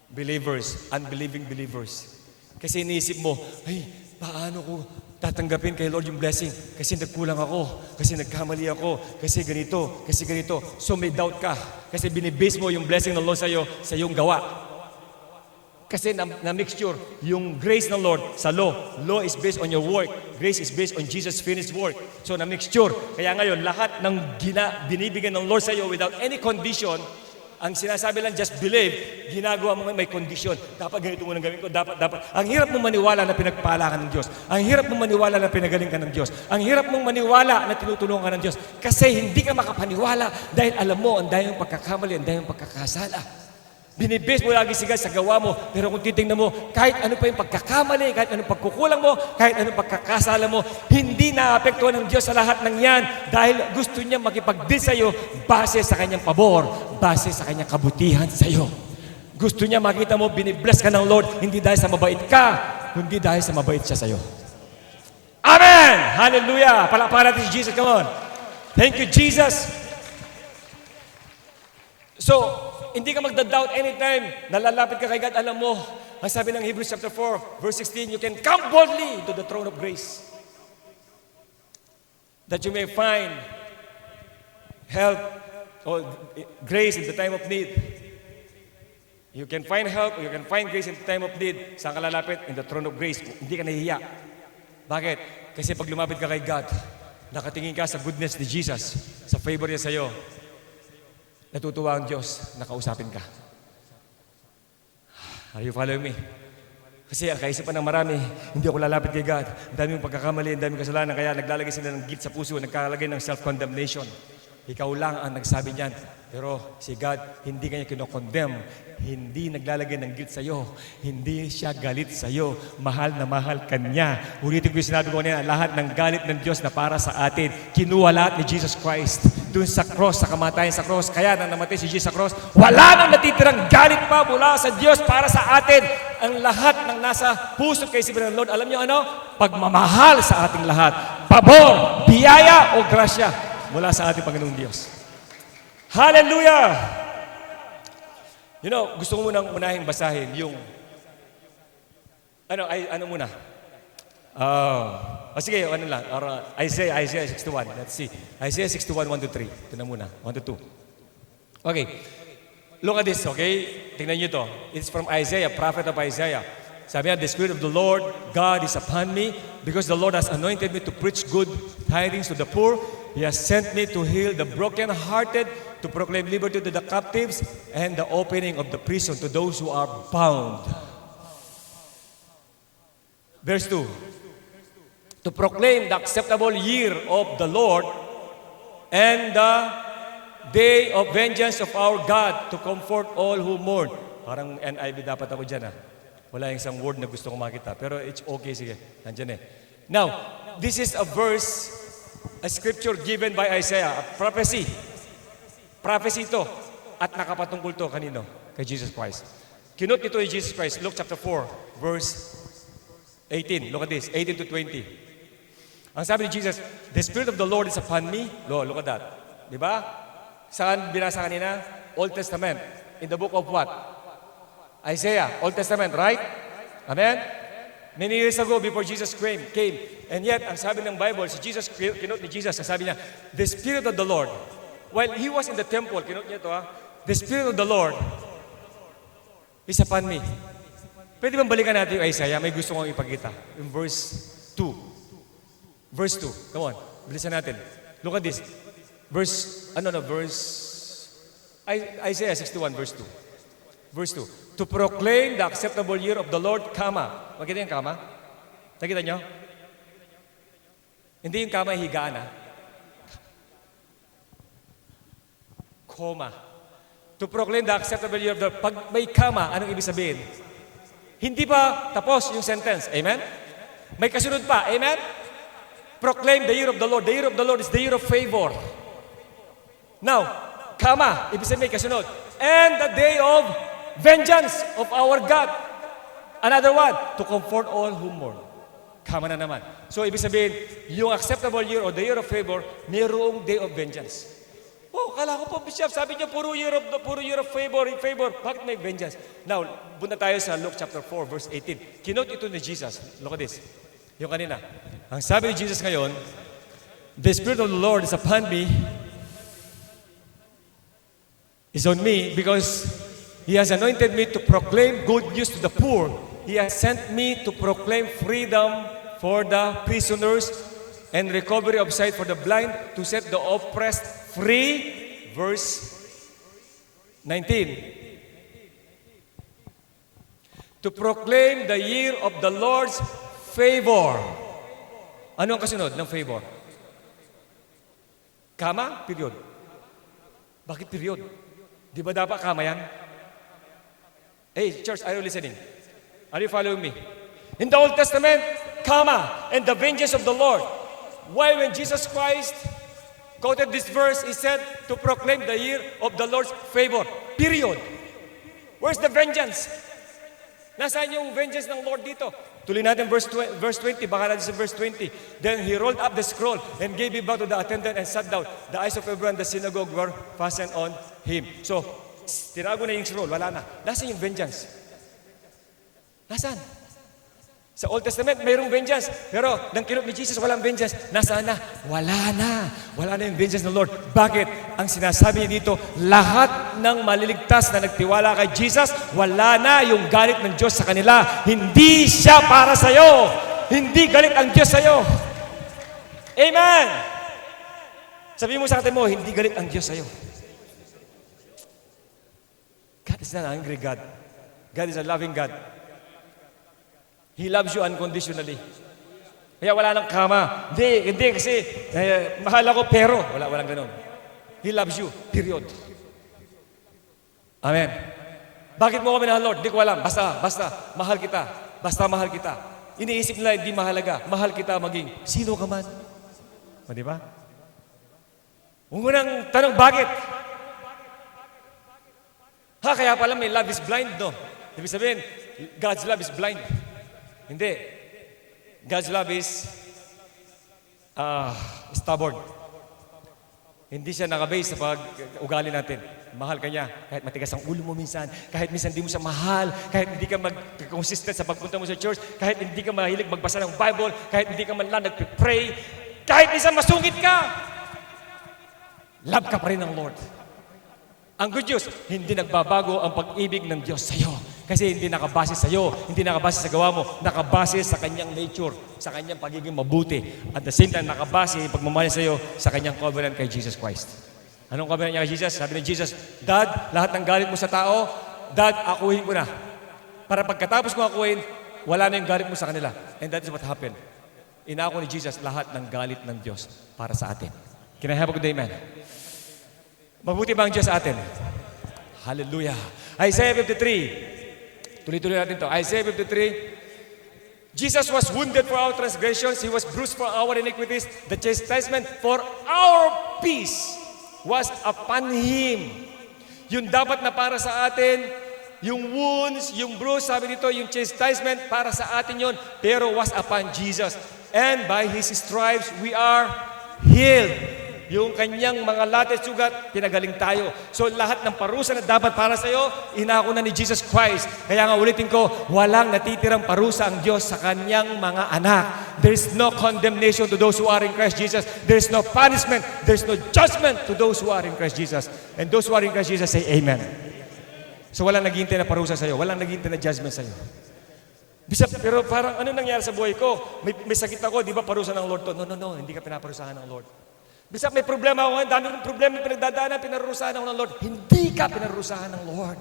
believers, unbelieving believers. Kasi iniisip mo, ay, paano ko tatanggapin kay Lord yung blessing? Kasi nagkulang ako, kasi nagkamali ako, kasi ganito. So may doubt ka. Kasi binibase mo yung blessing ng Lord sa iyong gawa. Kasi na-mixture yung grace ng Lord sa law. Law is based on your work. Grace is based on Jesus' finished work. So na-mixture. Kaya ngayon, lahat ng binibigyan ng Lord sa iyo without any condition, ang sinasabi lang, just believe, ginagawa mo may condition. Dapat ganito mo nang gawin ko, dapat. Ang hirap mong maniwala na pinagpala ka ng Diyos. Ang hirap mong maniwala na pinagaling ka ng Diyos. Ang hirap mong maniwala na tinutulungan ka ng Diyos. Kasi hindi ka makapaniwala dahil alam mo, ang dahil yung pagkakamali, ang dahil yung pagkakasala. Binibase mo lagi si God sa gawa mo. Pero kung titingnan mo, kahit ano pa yung pagkakamali, kahit anong pagkukulang mo, kahit anong pagkakasala mo, hindi naapektuhan ng Diyos sa lahat ng yan dahil gusto niya makipag-deal sa iyo base sa kanyang pabor, base sa kanyang kabutihan sa iyo. Gusto niya makita mo, binibless ka ng Lord, hindi dahil sa mabait ka, kundi dahil sa mabait siya sa iyo. Amen! Hallelujah! Palakpakan natin si Jesus. Come on. Thank you, Jesus. So, hindi ka magda-doubt anytime na lalapit ka kay God. Alam mo, ang sabi ng Hebrews chapter 4, verse 16, you can come boldly to the throne of grace that you may find help or grace in the time of need. You can find help or you can find grace in the time of need. Saan ka lalapit? In the throne of grace. Hindi ka nahihiya. Bakit? Kasi pag lumapit ka kay God, nakatingin ka sa goodness ni Jesus, sa favor niya sa iyo, natutuwa ang Diyos na kausapin ka. Are you following me? Kasi ang kaisipan ng marami, hindi ako lalapit kay God. Ang daming pagkakamali, ang daming kasalanan, kaya naglalagay sila ng guilt sa puso, nagkalagay ng self-condemnation. Ikaw lang ang nagsabi niyan. Pero si God, hindi kanya kinokondemn. Hindi naglalagay ng guilt sa iyo. Hindi siya galit sa iyo. Mahal na mahal kanya. Ulitin ko yung sinabi ko kanina, lahat ng galit ng Diyos na para sa atin, kinuha lahat ni Jesus Christ. Doon sa cross, sa kamatayan sa cross. Kaya nang namatay si Jesus sa cross, wala nang natitirang galit pa mula sa Diyos para sa atin. Ang lahat ng nasa puso kay isipan ng Lord, alam niyo ano? Pagmamahal sa ating lahat. Pabor, biyaya o grasya mula sa ating Panginoong Diyos. Hallelujah! You know, gusto ko munang unahing basahin yung ano muna? Sige, ano lang. Isaiah 61. Let's see. Isaiah 61, 1-3. Ito na muna. 1-2. Okay. Look at this, okay? Tingnan nyo to. It's from Isaiah, prophet of Isaiah. Sabi niya, the Spirit of the Lord God is upon me because the Lord has anointed me to preach good tidings to the poor. He has sent me to heal the brokenhearted, to proclaim liberty to the captives, and the opening of the prison to those who are bound. Verse 2. To proclaim the acceptable year of the Lord and the day of vengeance of our God, to comfort all who mourn. Parang NIV dapat ako dyan Wala yung isang word na gusto kong makita. Pero it's okay, sige. Nandyan Now, this is a verse, a scripture given by Isaiah, a prophecy. Prophecy ito. At nakapatungkol to kanino? Kay Jesus Christ. Kinote ito ni Jesus Christ. Luke chapter 4, verse 18. Look at this, 18-20. Ang sabi ni Jesus, the Spirit of the Lord is upon me. Look at that. Di ba? Saan binasa kanina? Old Testament. In the book of what? Isaiah. Old Testament, right? Amen? Many years ago, before Jesus came. And yet, ang sabi ng Bible, si Jesus, kinote ni Jesus, ang sabi niya, the Spirit of the Lord, while He was in the temple, kinote niya ito the Spirit of the Lord is upon me. Pwede bang balikan natin yung Isaiah? May gusto kong ipakita. In verse 2. Verse 2. Come on. Bilisan natin. Look at this. Isaiah 61, verse 2. Verse 2. To proclaim the acceptable year of the Lord, comma. Makita yung comma? Nakita nyo? Hindi yung comma, higaan Comma. To proclaim the acceptable year of the Lord. Pag may comma, anong ibig sabihin? Hindi pa tapos yung sentence. Amen? May kasunod pa. Amen? Proclaim the year of the Lord. The year of the Lord is the year of favor. Now, comma, ibig sabihin may kasunod. And the day of vengeance of our God. Another one, to comfort all who mourn. Comma na naman. So, ibig sabihin, yung acceptable year or the year of favor, mayroong day of vengeance. Oh, kala ko po, Bishop, sabi niyo, puro year of favor. Bakit may vengeance? Now, punta tayo sa Luke chapter 4, verse 18. Kinote ito ni Jesus. Look at this. Yung kanina. Ang sabi ni Jesus ngayon, the Spirit of the Lord is upon me, is on me, because He has anointed me to proclaim good news to the poor. He has sent me to proclaim freedom for the prisoners and recovery of sight for the blind, to set the oppressed free. Verse 19. To proclaim the year of the Lord's favor. Ano ang kasunod ng favor? Kama? Period. Bakit period? Di ba dapat kama yan? Hey, church, are you listening? Are you following me? In the Old Testament, comma, and the vengeance of the Lord. Why when Jesus Christ quoted this verse, He said to proclaim the year of the Lord's favor. Period. Where's the vengeance? Nasaan yung vengeance ng Lord dito? Tuloy natin verse 20, baka natin sa verse 20. Then He rolled up the scroll and gave it back to the attendant and sat down. The eyes of everyone in the synagogue were fastened on Him. So, tinago na yung scroll, wala na. Nasaan yung vengeance? Nasaan? Sa Old Testament, mayroong vengeance. Pero, nang kinot ni Jesus, walang vengeance. Nasaan na? Wala na. Wala na yung vengeance ng Lord. Bakit? Ang sinasabi niya dito, lahat ng maliligtas na nagtiwala kay Jesus, wala na yung galit ng Diyos sa kanila. Hindi siya para sa'yo. Hindi galit ang Diyos sa'yo. Amen! Sabi mo sa atin mo, hindi galit ang Diyos sa'yo. God is not an angry God. God is a loving God. He loves you unconditionally. Kaya wala nang kama. Hindi kasi mahal ako pero walang ganun. He loves you, period. Amen. Bakit mo kami mahal, Lord? Hindi ko alam. Basta, mahal kita. Basta mahal kita. Iniisip nila, hindi mahalaga. Mahal kita maging sino ka man. O, di ba? Huwag mo nang tanong, bakit? Kaya pala may love is blind, no? Ibig sabihin, God's love is blind. Hindi. God's love is stubborn. Hindi siya nakabase sa pag-ugali natin. Mahal ka niya, kahit matigas ang ulo mo minsan, kahit minsan hindi mo siya mahal, kahit hindi ka mag-consistent sa pagpunta mo sa church, kahit hindi ka mahilig magbasa ng Bible, kahit hindi ka man lang nagpipray, kahit minsan masungit ka, love ka pa rin ng Lord. Ang good news, hindi nagbabago ang pag-ibig ng Diyos sa iyo. Kasi hindi nakabase sa iyo, hindi nakabase sa gawa mo, nakabase sa kanyang nature, sa kanyang pagiging mabuti. At the same time, nakabase yung pagmamahal sa iyo sa kanyang covenant kay Jesus Christ. Anong covenant niya kay Jesus? Sabi ni Jesus, Dad, lahat ng galit mo sa tao, Dad, akuhin ko na. Para pagkatapos ko akuhin, wala na yung galit mo sa kanila. And that is what happened. Inako ni Jesus lahat ng galit ng Diyos para sa atin. Can I have a good amen? Mabuti ba ang Diyos sa atin? Hallelujah. Isaiah 53. Tuloy-tuloy natin to. Isaiah 53. Jesus was wounded for our transgressions. He was bruised for our iniquities. The chastisement for our peace was upon Him. Yung dapat na para sa atin, yung wounds, yung bruise, sabi dito, yung chastisement para sa atin yon, pero was upon Jesus. And by His stripes, we are healed. Yung kanyang mga lates sugat, pinagaling tayo. So lahat ng parusa na dapat para sa iyo, inako na ni Jesus Christ. Kaya nga ulitin ko, walang natitirang parusa ang Diyos sa kanyang mga anak. There is no condemnation to those who are in Christ Jesus. There is no punishment. There is no judgment to those who are in Christ Jesus. And those who are in Christ Jesus say Amen. So walang naghihintay na parusa sa iyo. Walang naghihintay na judgment sa iyo. Bishop, pero parang ano nangyari sa buhay ko? May sakit ako, di ba parusa ng Lord to? No, hindi ka pinaparusahan ng Lord. Bisap may problema ako, dami kong problema pinagdadaanan, pinarusahan ako ng Lord. Hindi ka pinarusahan ng Lord.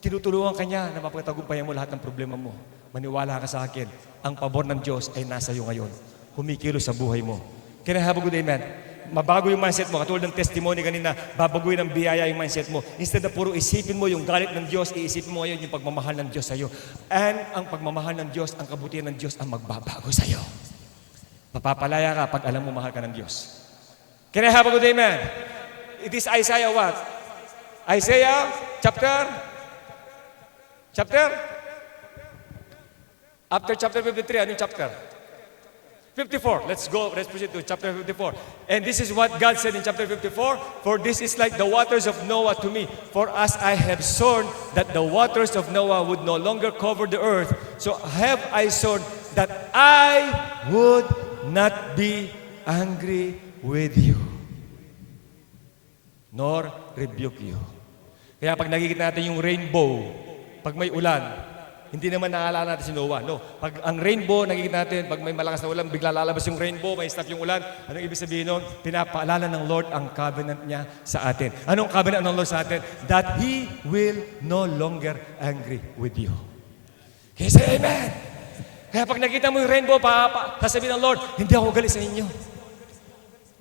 Tinutulungan ka niya na mapagtagumpayan mo lahat ng problema mo. Maniwala ka sa akin, ang pabor ng Diyos ay nasa iyo ngayon. Humikilos sa buhay mo. Can I have a good amen? Mabago yung mindset mo. Katulad ng testimony kanina, babaguhin ng biyaya yung mindset mo. Instead na puro isipin mo yung galit ng Diyos, iisipin mo ngayon yung pagmamahal ng Diyos sa iyo. And ang pagmamahal ng Diyos, ang kabutihan ng Diyos ang magbabago sa iyo. Mapapalaya ka pag alam mo mahal ka ng Diyos. Can I have a good amen? It is Isaiah what? Isaiah chapter? After chapter 53, anong chapter? 54. Let's proceed to chapter 54. And this is what God said in chapter 54. For this is like the waters of Noah to me. For as I have sworn that the waters of Noah would no longer cover the earth, so have I sworn that I would not be angry with you, nor rebuke you. Kaya pag nakikita natin yung rainbow, pag may ulan, hindi naman naalala natin si Noah. No. Pag ang rainbow, nakikita natin, pag may malakas na ulan, bigla lalabas yung rainbow, may stop yung ulan. Anong ibig sabihin nun? Pinapaalala ng Lord ang covenant niya sa atin. Anong covenant ng Lord sa atin? That He will no longer angry with you. Kaya say Amen. Kaya pag nakita mo yung rainbow, sasabihin ng Lord, hindi ako galit sa inyo.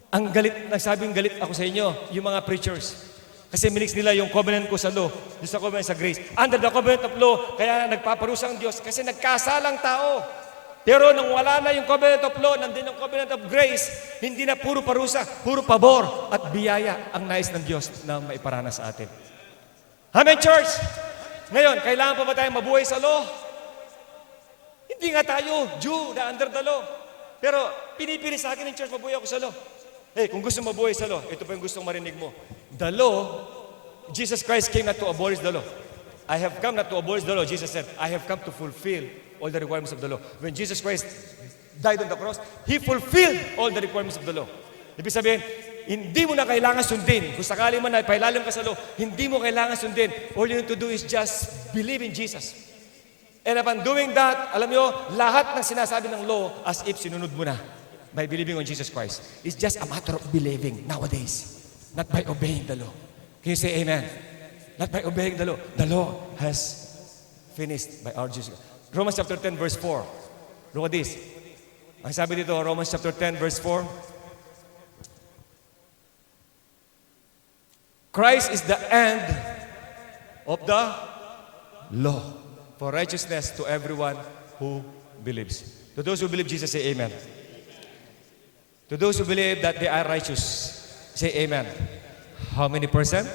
Ang galit, nagsabing galit ako sa inyo, yung mga preachers. Kasi minix nila yung covenant ko sa law, yung sa covenant sa grace. Under the covenant of law, kaya nagpaparusa ang Diyos kasi nagkasalang tao. Pero nung wala na yung covenant of law, nandun yung covenant of grace, hindi na puro parusa, puro pabor at biyaya ang nais ng Diyos na maiparana sa atin. Amen, church? Ngayon, kailangan pa ba tayong mabuhay sa law? Hindi nga tayo, Jew, na under the law. Pero pinipili sa akin ng church, mabuhay ako sa law. Hey, kung gusto mabuhay sa law, ito pa yung gustong marinig mo. The law, Jesus Christ came not to abolish the law. I have come not to abolish the law. Jesus said, I have come to fulfill all the requirements of the law. When Jesus Christ died on the cross, He fulfilled all the requirements of the law. Ibig sabihin, hindi mo na kailangan sundin. Kung sakali man na pailalim ka sa law, hindi mo kailangan sundin. All you need to do is just believe in Jesus. And upon doing that, alam nyo, lahat ng sinasabi ng law as if sinunod mo na by believing on Jesus Christ. It's just a matter of believing nowadays, not by obeying the law. Can you say amen? Not by obeying the law. The law has finished by our Jesus. Romans chapter 10 verse 4. Look at this. Ang sabi dito, Romans chapter 10 verse 4. Christ is the end of the law for righteousness to everyone who believes. To those who believe, Jesus, say amen. To those who believe that they are righteous, say amen. How many percent?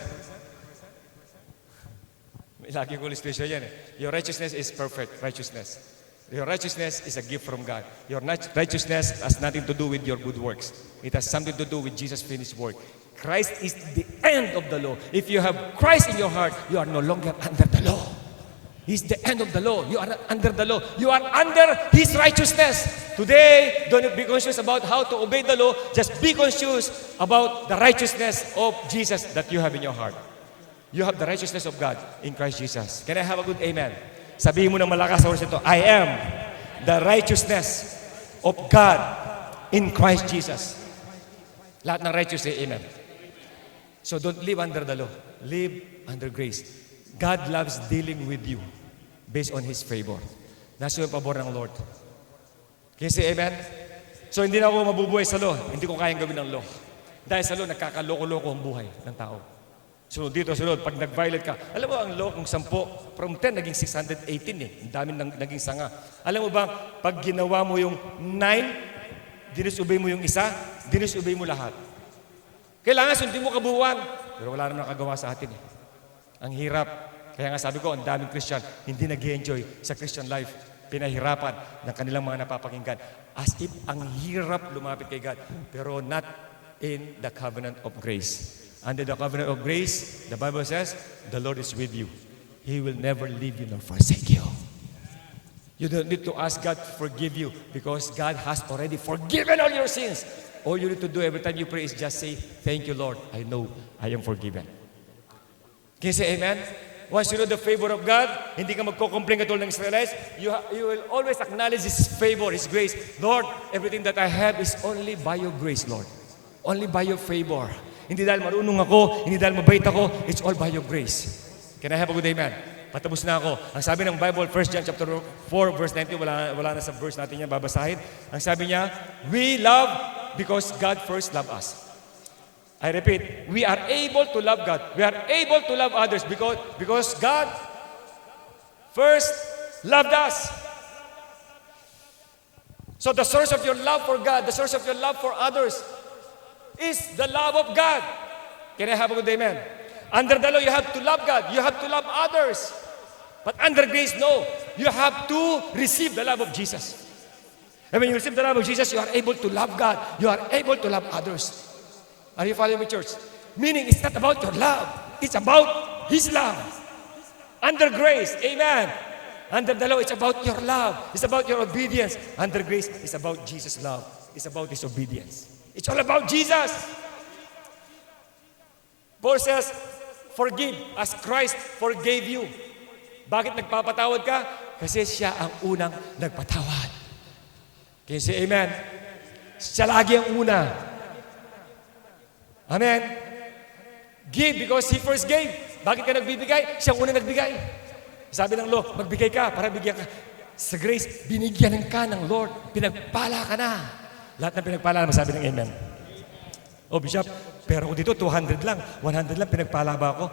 Lagi ko illustration yan eh. Your righteousness is perfect righteousness. Your righteousness is a gift from God. Your righteousness has nothing to do with your good works. It has something to do with Jesus' finished work. Christ is the end of the law. If you have Christ in your heart, you are no longer under the law. He's the end of the law. You are not under the law. You are under His righteousness. Today, don't be conscious about how to obey the law. Just be conscious about the righteousness of Jesus that you have in your heart. You have the righteousness of God in Christ Jesus. Can I have a good amen? Sabihin mo ng malakas sa oras ito, I am the righteousness of God in Christ Jesus. Lahat ng righteous say amen. So don't live under the law. Live under grace. God loves dealing with you based on His favor. Nasa yung pabor ng Lord. Can you say amen? So hindi na ako mabubuhay sa law. Hindi ko kayang gawin ng law. Dahil sa law, nagkakaloko-loko ang buhay ng tao. Sunod dito, sunod. Pag nag-violate ka, alam mo ang law kung 10, from 10 naging 618 eh. Ang dami naging sanga. Alam mo ba, pag ginawa mo yung 9, dinusobey mo yung isa, dinusobey mo lahat. Kailangan sundin mo kabuuan. Pero wala naman nakagawa sa atin eh. Ang hirap. Kaya nga sabi ko, ang daming Christian, hindi nag-enjoy sa Christian life. Pinahirapan ng kanilang mga napapakinggan. As if ang hirap lumapit kay God. Pero not in the covenant of grace. Under the covenant of grace, the Bible says, the Lord is with you. He will never leave you nor forsake you. You don't need to ask God to forgive you because God has already forgiven all your sins. All you need to do every time you pray is just say, thank you, Lord. I know I am forgiven. Can you say amen? Once you know the favor of God, hindi ka magko-complain katulad ng Israelites, you will always acknowledge His favor, His grace. Lord, everything that I have is only by your grace, Lord. Only by your favor. Hindi dahil marunong ako, hindi dahil mabait ako, it's all by your grace. Can I have a good amen? Patapos na ako. Ang sabi ng Bible, 1 John chapter 4, verse 19, wala na sa verse natin yan, babasahin. Ang sabi niya, we love because God first loved us. I repeat, we are able to love God. We are able to love others because God first loved us. So the source of your love for God, the source of your love for others is the love of God. Can I have a good amen? Under the law, you have to love God. You have to love others. But under grace, no. You have to receive the love of Jesus. And when you receive the love of Jesus, you are able to love God. You are able to love others. Are you following me, church? Meaning, it's not about your love. It's about His love. Under grace, amen. Under the law, it's about your love. It's about your obedience. Under grace, it's about Jesus' love. It's about His obedience. It's all about Jesus. Paul says, forgive as Christ forgave you. Bakit nagpapatawad ka? Kasi siya ang unang nagpatawad. Can you say amen? Siya lagi ang una. Amen? Give because He first gave. Bakit ka nagbibigay? Siya ang unang nagbigay. Sabi ng law, magbigay ka para bigyan ka. Sa grace, binigyan ka ng Lord. Pinagpala ka na. Lahat ng pinagpala, masabi ng amen. O Bishop, pero ko dito 200 lang, 100 lang, pinagpala ba ako?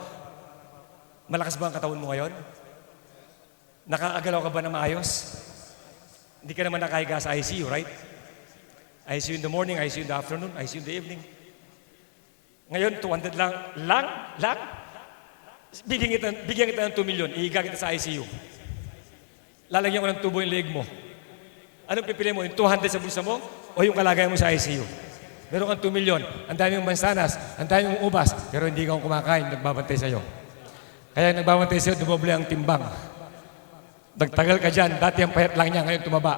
Malakas ba ang katawan mo ngayon? Nakakagalaw ka ba na maayos? Hindi ka naman nakahiga sa ICU, right? ICU in the morning, ICU in the afternoon, ICU in the evening. Ngayon, 200 lang. Lang? Bigyan kita ng 2 million, ihiga kita sa ICU. Lalagyan ko ng tubo yung leg mo. Anong pipili mo? Yung 200 sa bulsa mo o yung kalagayan mo sa ICU? Meron kang 2 million, ang dami mong mansanas, ang dami mong ubas, pero hindi ka kumakain, nagbabantay sa'yo. Kaya nagbabantay sa'yo, dumoble ang timbang. Nagtagal ka dyan, dati ang payat lang niya, ngayon tumaba.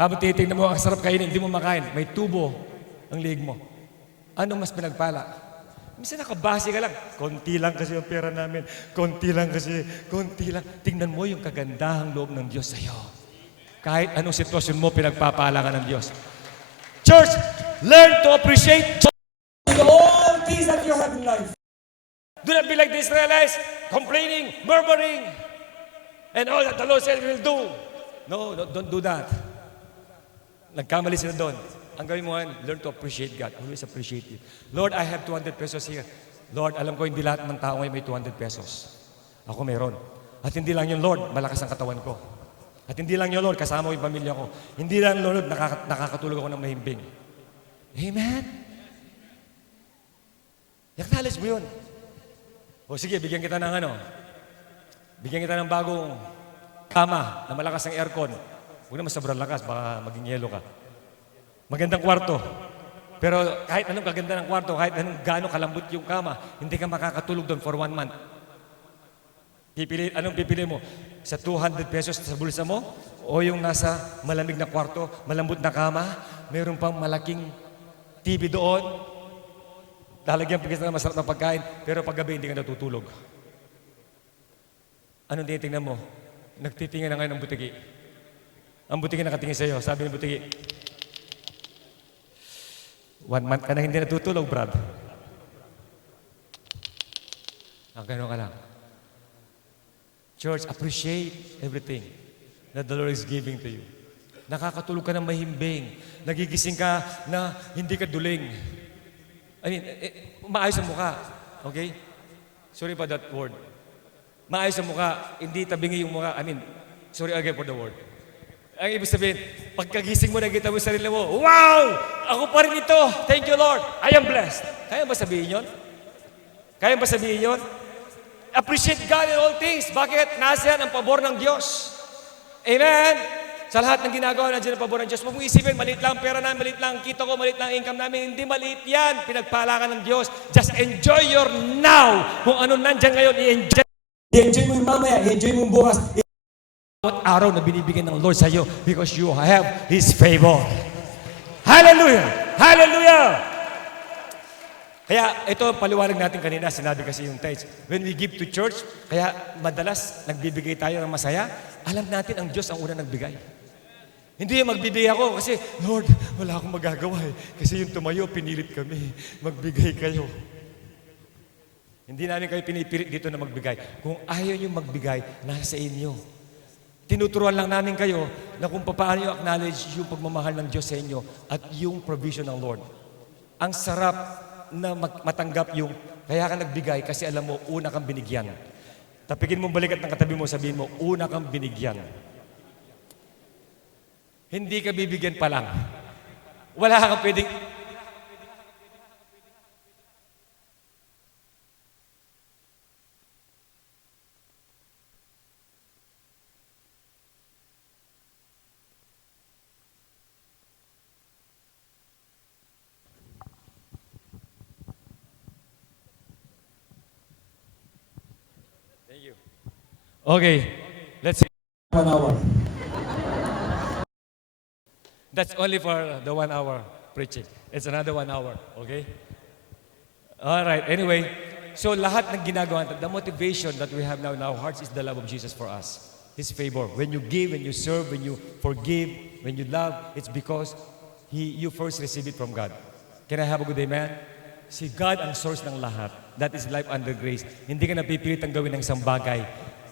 Habang titignan mo, ang sarap kainin, hindi mo makain, may tubo ang leg mo. Anong mas pinagpala? Minsan nakabase ka lang, konti lang kasi ang pera namin, konti lang. Tingnan mo yung kagandahang loob ng Diyos sa'yo. Kahit anong sitwasyon mo, pinagpapala ka ng Diyos. Church, learn to appreciate all things that you have in life. Do not be like the Israelites, complaining, murmuring, and all that the Lord said we will do. No, don't do that. Nagkamali sila doon. Ang gawin mo learn to appreciate God. Always appreciate Him. Lord, I have 200 pesos here. Lord, alam ko hindi lahat ng tao ngayon may 200 pesos. Ako meron. At hindi lang yun, Lord, malakas ang katawan ko. At hindi lang yun, Lord, kasama ko yung pamilya ko. Hindi lang, Lord, nakakatulog ako ng mahimbing. Amen? Acknowledge mo yun. O sige, bigyan kita ng bigyan kita ng bagong kama na malakas ang aircon. Huwag naman sobrang lakas, baka maging yelo ka. Magandang kwarto. Pero kahit anong kaganda ng kwarto, kahit anong gaano kalambot yung kama, hindi ka makakatulog doon for 1 month. Anong pipili mo? Sa 200 pesos sa bulsa mo? O yung nasa malamig na kwarto, malambot na kama, mayroon pang malaking TV doon, lalagyan pa kita ng masarap na pagkain, pero paggabi hindi ka natutulog. Anong tinitingnan mo? Nagtitingin na ngayon ng butiki. Ang butiki nakatingin sa iyo, sabi ng butiki, 1 month ka na hindi natutulog, Brad. Ang gano'n ka lang. Church, appreciate everything that the Lord is giving to you. Nakakatulog ka ng mahimbing. Nagigising ka na hindi ka duling. Maayos ang mukha. Okay? Sorry for that word. Maayos ang mukha, hindi tabingi yung mukha. Sorry again for the word. Ang ibig sabihin, pagkagising mo, nakita mo sa sarili mo, wow! Ako pa rin ito. Thank you, Lord. I am blessed. Kaya ba sabihin yun? Kaya ba sabihin yun? Appreciate God in all things. Bakit? Nasa ang pabor ng Diyos. Amen? Sa lahat ng ginagawa, nandiyan ang pabor ng Diyos. Huwag mong isipin, maliit lang pera namin, maliit lang kita ko, maliit lang income namin. Hindi maliit yan. Pinagpala ka ng Diyos. Just enjoy your now. Kung ano nandiyan ngayon, i-enjoy. I-enjoy mo yung mamaya, i-enjoy mo yung bukas. Bawat araw na binibigyan ng Lord sa iyo because you have His favor. Hallelujah! Hallelujah! Kaya ito ang paliwanag natin kanina, sinabi kasi yung tithes. When we give to church, kaya madalas nagbibigay tayo ng masaya, alam natin ang Diyos ang unang nagbigay. Hindi yung magbibigay ako kasi, Lord, wala akong magagawa Kasi yung tumayo, pinilit kami. Magbigay kayo. Hindi namin kayo pinipilit dito na magbigay. Kung ayaw nyo magbigay, nasa inyo. Tinuturuan lang namin kayo na kung paano nyo acknowledge yung pagmamahal ng Diyos sa inyo at yung provision ng Lord. Ang sarap na matanggap yung kaya ka nagbigay kasi alam mo, una kang binigyan. Tapikin mo balikat ng katabi mo, sabihin mo, una kang binigyan. Hindi ka bibigyan pa lang. Wala kang pwedeng... Okay, let's see. 1 hour. That's only for the 1 hour preaching. It's another 1 hour, okay? All right, anyway. So lahat ng ginagawa natin, the motivation that we have now in our hearts is the love of Jesus for us. His favor. When you give, when you serve, when you forgive, when you love, it's because you first receive it from God. Can I have a good amen? Si God ang source ng lahat. That is life under grace. Hindi ka napipilit ang gawin ng isang bagay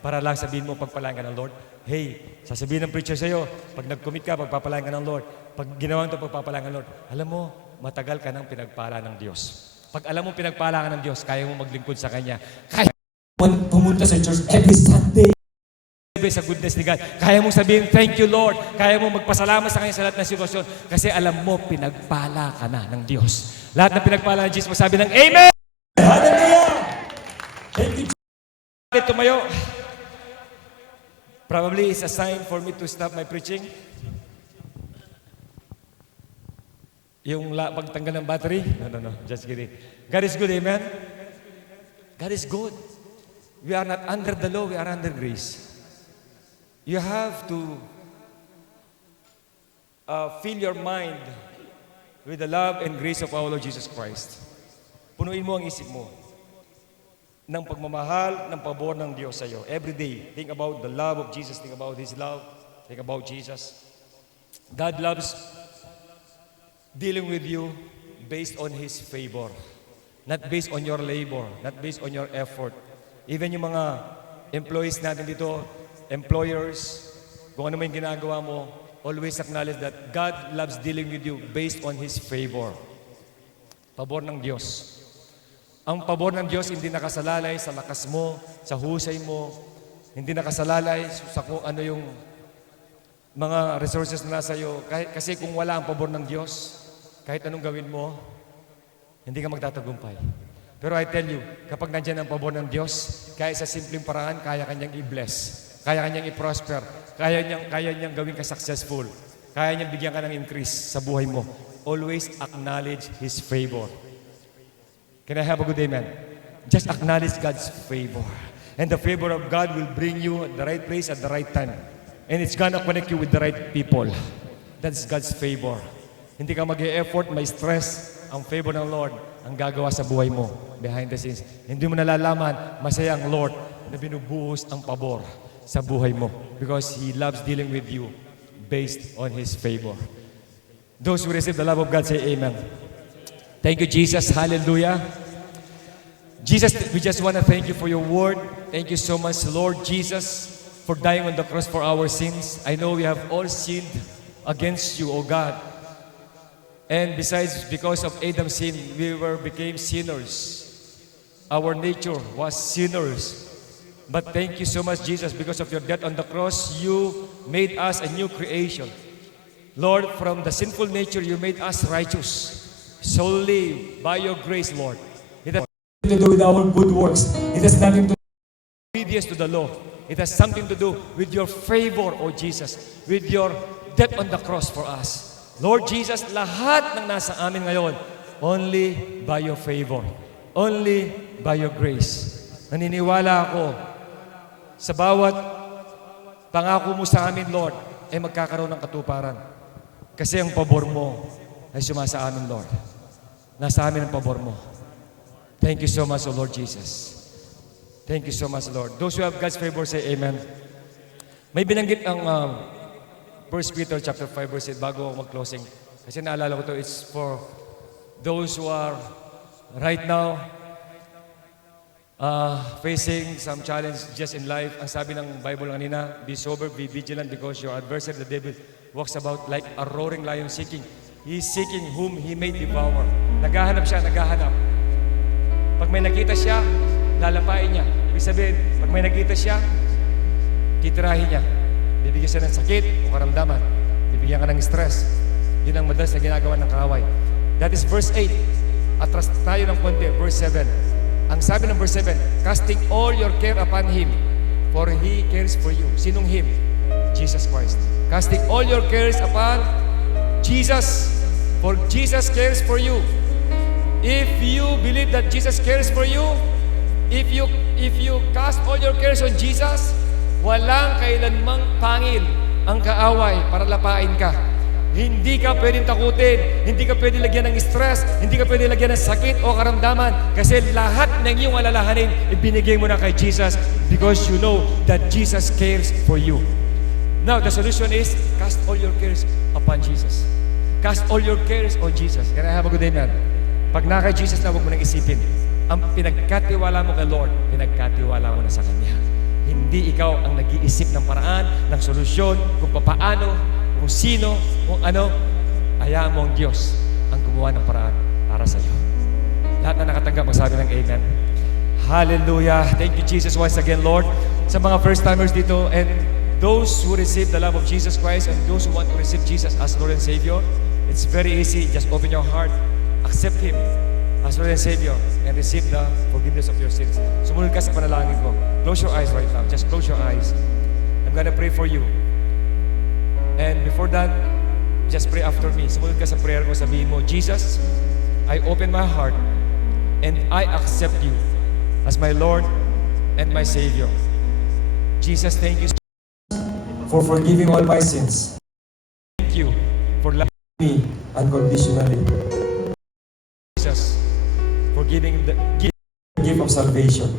para lang sabihin mo, pagpalain ka ng Lord. Hey, sasabihin ng preacher sa'yo, pag nag-commit ka, pagpapalain ka ng Lord. Pag ginawa ito, pagpapalain ka ng Lord. Alam mo, matagal ka nang pinagpala ng Diyos. Pag alam mo pinagpala ka ng Diyos, kaya mo maglingkod sa Kanya. Kaya pumunta sa church every Sunday. Sa goodness ni God. Kaya mong sabihin, thank you Lord. Kaya mong magpasalamat sa Kanya sa lahat ng sitwasyon. Kasi alam mo, pinagpala ka na ng Diyos. Lahat ng pinagpala ng Diyos, magsabi ng Amen! Hallelujah! Thank you, Jesus. Tumayo. Probably it's a sign for me to stop my preaching. Yung pagtanggal ng battery? No. Just kidding. God is good, amen? God is good. We are not under the law, we are under grace. You have to fill your mind with the love and grace of our Lord Jesus Christ. Punuin mo ang isip mo ng pagmamahal, ng pabor ng Diyos sa iyo. Every day, think about the love of Jesus, think about His love, think about Jesus. God loves dealing with you based on His favor. Not based on your labor, not based on your effort. Even yung mga employees natin dito, employers, kung ano man yung ginagawa mo, always acknowledge that God loves dealing with you based on His favor. Pabor ng Diyos. Ang pabor ng Diyos hindi nakasalalay sa lakas mo, sa husay mo, hindi nakasalalay sa kung ano yung mga resources na nasa iyo. Kasi kung wala ang pabor ng Diyos, kahit anong gawin mo, hindi ka magtatagumpay. Pero I tell you, kapag nandiyan ang pabor ng Diyos, kaya sa simpleng paraan, kaya kanyang i-bless. Kaya kanyang i-prosper. Kaya niyang gawin ka successful. Kaya niyang bigyan ka ng increase sa buhay mo. Always acknowledge His favor. Can I have a good amen? Just acknowledge God's favor. And the favor of God will bring you at the right place at the right time. And it's gonna connect you with the right people. That's God's favor. Hindi ka mag-e-effort, may stress. Ang favor ng Lord ang gagawa sa buhay mo behind the scenes. Hindi mo nalalaman, masaya ang Lord na binubuhos ang pabor sa buhay mo because He loves dealing with you based on His favor. Those who receive the love of God say amen. Thank you, Jesus. Hallelujah. Jesus, we just want to thank you for your word. Thank you so much, Lord Jesus, for dying on the cross for our sins. I know we have all sinned against you, O God. And besides, because of Adam's sin, we became sinners. Our nature was sinners. But thank you so much, Jesus, because of your death on the cross, you made us a new creation. Lord, from the sinful nature, you made us righteous. Solely by your grace, Lord. It has nothing to do with our good works. It has nothing to do with obedience to the law. It has something to do with your favor, O Jesus, with your death on the cross for us. Lord Jesus, lahat ng nasa amin ngayon, only by your favor, only by your grace. Naniniwala ako sa bawat pangako mo sa amin, Lord, ay magkakaroon ng katuparan. Kasi ang pabor mo ay sumasa amin, Lord. Nasa amin ang pabor mo. Thank you so much, O Lord Jesus. Thank you so much, Lord. Those who have God's favor, say amen. May binanggit ang 1 Peter chapter 5, verse 8, bago ako mag-closing. Kasi naalala ko to, it's for those who are right now facing some challenge just in life. Ang sabi ng Bible kanina, be sober, be vigilant, because your adversary, the devil, walks about like a roaring lion seeking. He is seeking whom he may devour. Naghahanap siya, naghahanap. Pag may nakita siya, lalapain niya. Ibig sabihin, pag may nakita siya, titirahin niya. Bibigyan siya ng sakit o karamdaman. Bibigyan ka ng stress. Yun ang madalas na ginagawa ng kaaway. That is verse 8. Atras tayo ng konti, verse 7. Ang sabi ng verse 7, casting all your care upon Him, for He cares for you. Sinong Him? Jesus Christ. Casting all your cares upon Jesus, for Jesus cares for you. If you believe that Jesus cares for you, if you cast all your cares on Jesus, walang kailanmang pangil ang kaaway para lapain ka. Hindi ka pwedeng takutin, hindi ka pwedeng lagyan ng stress, hindi ka pwedeng lagyan ng sakit o karamdaman, kasi lahat ng iyong alalahanin ibinigay mo na kay Jesus because you know that Jesus cares for you. Now, the solution is cast all your cares upon Jesus. Cast all your cares on Jesus. Can I have a good amen? Pag na kay Jesus na, huwag mo nang isipin. Ang pinagkatiwala mo kay Lord, pinagkatiwala mo na sa Kanya. Hindi ikaw ang nag-iisip ng paraan, ng solusyon, kung paano, kung sino, kung ano. Hayaan mo ang Diyos ang gumawa. gumawa ng paraan para sa iyo. Lahat na nakatanggap, magsabi ng amen. Hallelujah. Thank you, Jesus, once again, Lord. Sa mga first-timers dito and those who receive the love of Jesus Christ and those who want to receive Jesus as Lord and Savior, it's very easy. Just open your heart, accept Him as Lord and Savior, and receive the forgiveness of your sins. Sumunod ka sa panalangin ko. Close your eyes right now. Just close your eyes. I'm gonna pray for you. And before that, just pray after me. Sumunod ka sa prayer ko. Sabihin mo, Jesus, I open my heart and I accept you as my Lord and my Savior. Jesus, thank you for forgiving all my sins. Thank you for loving me unconditionally. Jesus, for giving the gift of salvation.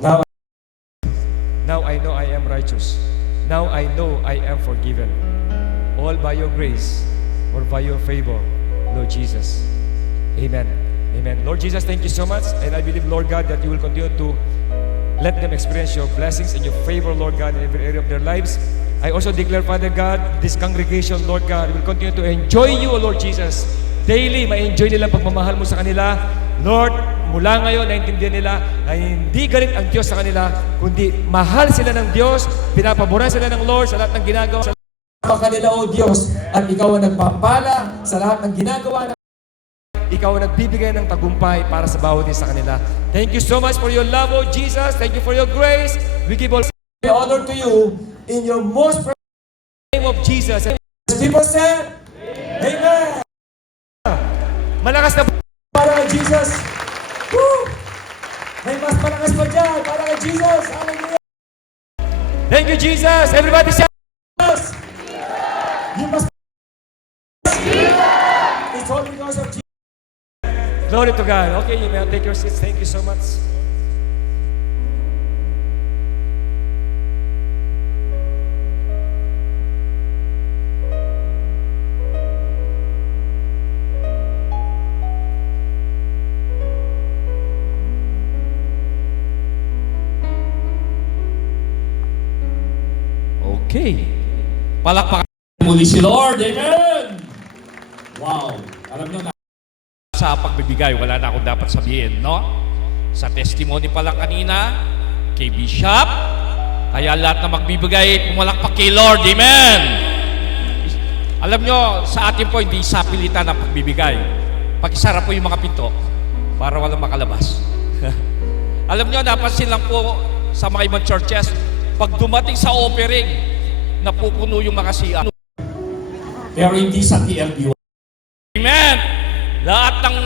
Now I know I am righteous. Now I know I am forgiven. All by your grace or by your favor, Lord Jesus. Amen. Amen. Lord Jesus, thank you so much. And I believe, Lord God, that you will continue to let them experience your blessings and your favor, Lord God, in every area of their lives. I also declare, Father God, this congregation, Lord God, will continue to enjoy you, Lord Jesus. Daily, ma-enjoy nila pagmamahal mo sa kanila. Lord, mula ngayon, naintindihan nila na hindi galit ang Diyos sa kanila, kundi mahal sila ng Diyos, pinapaboran sila ng Lord sa lahat ng ginagawa sa kanila, O Diyos, at ikaw ang nagpapala sa lahat ng ginagawa. Ikaw ang nagbibigay ng tagumpay para sa bawat isa sa kanila. Thank you so much for your love, O Jesus. Thank you for your grace. We give all the honor to you in your most precious name of Jesus. People said, Amen. Malakas na para kay Jesus. Woo! May mas malakas pa dyan para kay Jesus. Hallelujah. Thank you, Jesus. Everybody shout. You must. It's all because of Jesus. Glory to God. Okay, you may take your seats. Thank you so much. Okay. Palakpakan muli si Lord. Amen! Wow. Alam nyo na, sa pagbibigay, wala na akong dapat sabihin, no? Sa testimony pa lang kanina, kay Bishop, kaya lahat na magbibigay, pumalakpak kay Lord. Amen! Alam nyo, sa atin po, hindi sapilitan ang pagbibigay. Pakisara po yung mga pinto para walang makalabas. Alam nyo, napansin lang po sa mga ibang churches, pag dumating sa offering, napupuno yung mga CR. Pero hindi sa TLB. Amen! Lahat ng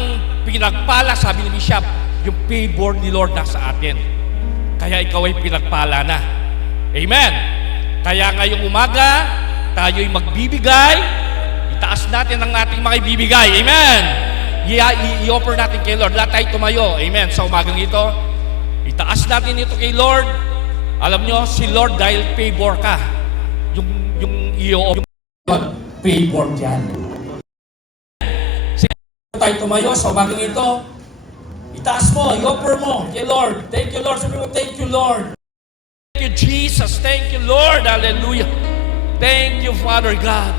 pinagpala, sabi ni Bishop, yung favor ni Lord nasa atin. Kaya ikaw ay pinagpala na. Amen! Kaya ngayong umaga, tayo'y magbibigay, itaas natin ang ating mga ibibigay. Amen! I-offer natin kay Lord. Lahat tayo tumayo. Amen! Sa umagang ito, itaas natin ito kay Lord. Alam nyo, si Lord dahil favor ka. Yung favor dyan. Tayo tumayo sa umagang ito, itaas mo, i-offer mo kay Lord. Thank you, Lord. Sabi mo, thank you, Lord. Thank you, Jesus. Thank you, Lord. Hallelujah. Thank you, Father God.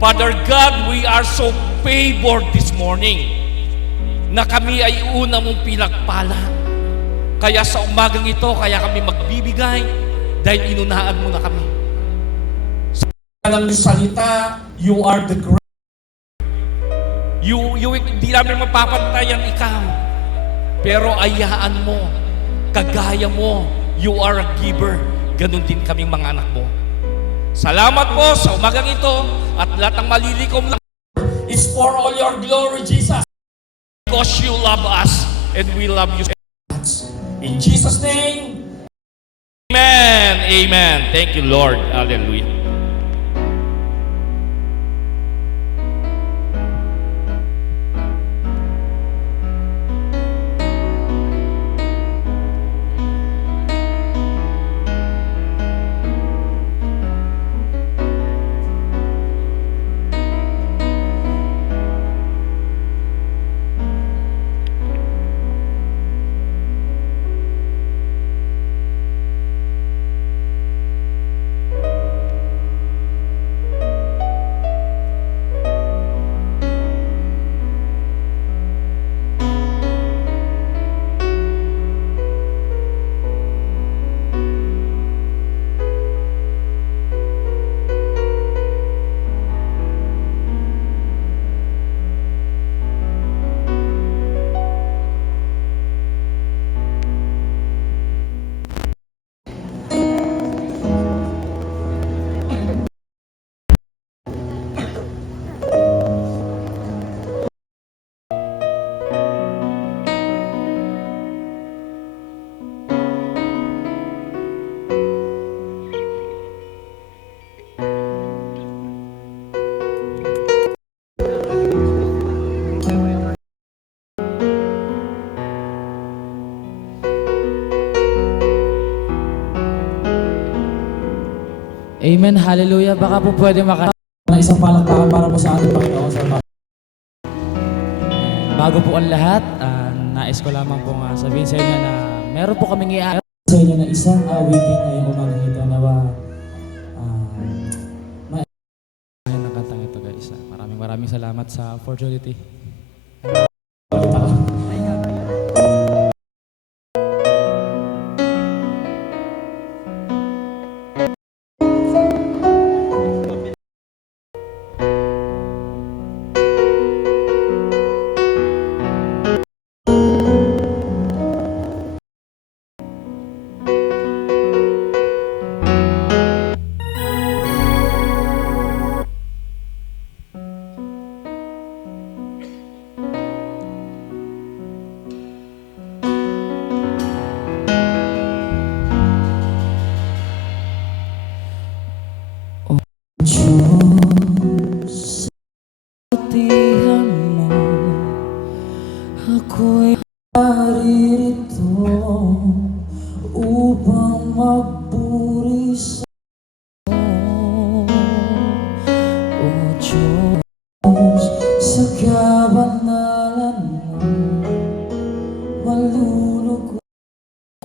Father God, we are so favored this morning na kami ay una mong pinagpala. Kaya sa umagang ito, kaya kami magbibigay dahil inunahan mo na kami. Sa ng salita, you are the great. Hindi namin mapapantayan ikaw. Pero ayaan mo, kagaya mo, you are a giver. Ganon din kaming mga anak mo. Salamat po sa umagang ito at lahat ng malilikom lang. It's for all your glory, Jesus. Because you love us and we love you. In Jesus' name, Amen. Amen. Thank you, Lord. Hallelujah. Amen, hallelujah. Baka po pwede Na isang palakpakan para po sa ating Panginoon sa Bago po ang lahat, nais ko lamang po sabihin sa inyo na meron po kaming sa inyo na isang awitin ngayong umagang ito na ng kantang ito guys. Maraming salamat sa opportunity. Diyos, satihan mo, ako'y naririto upang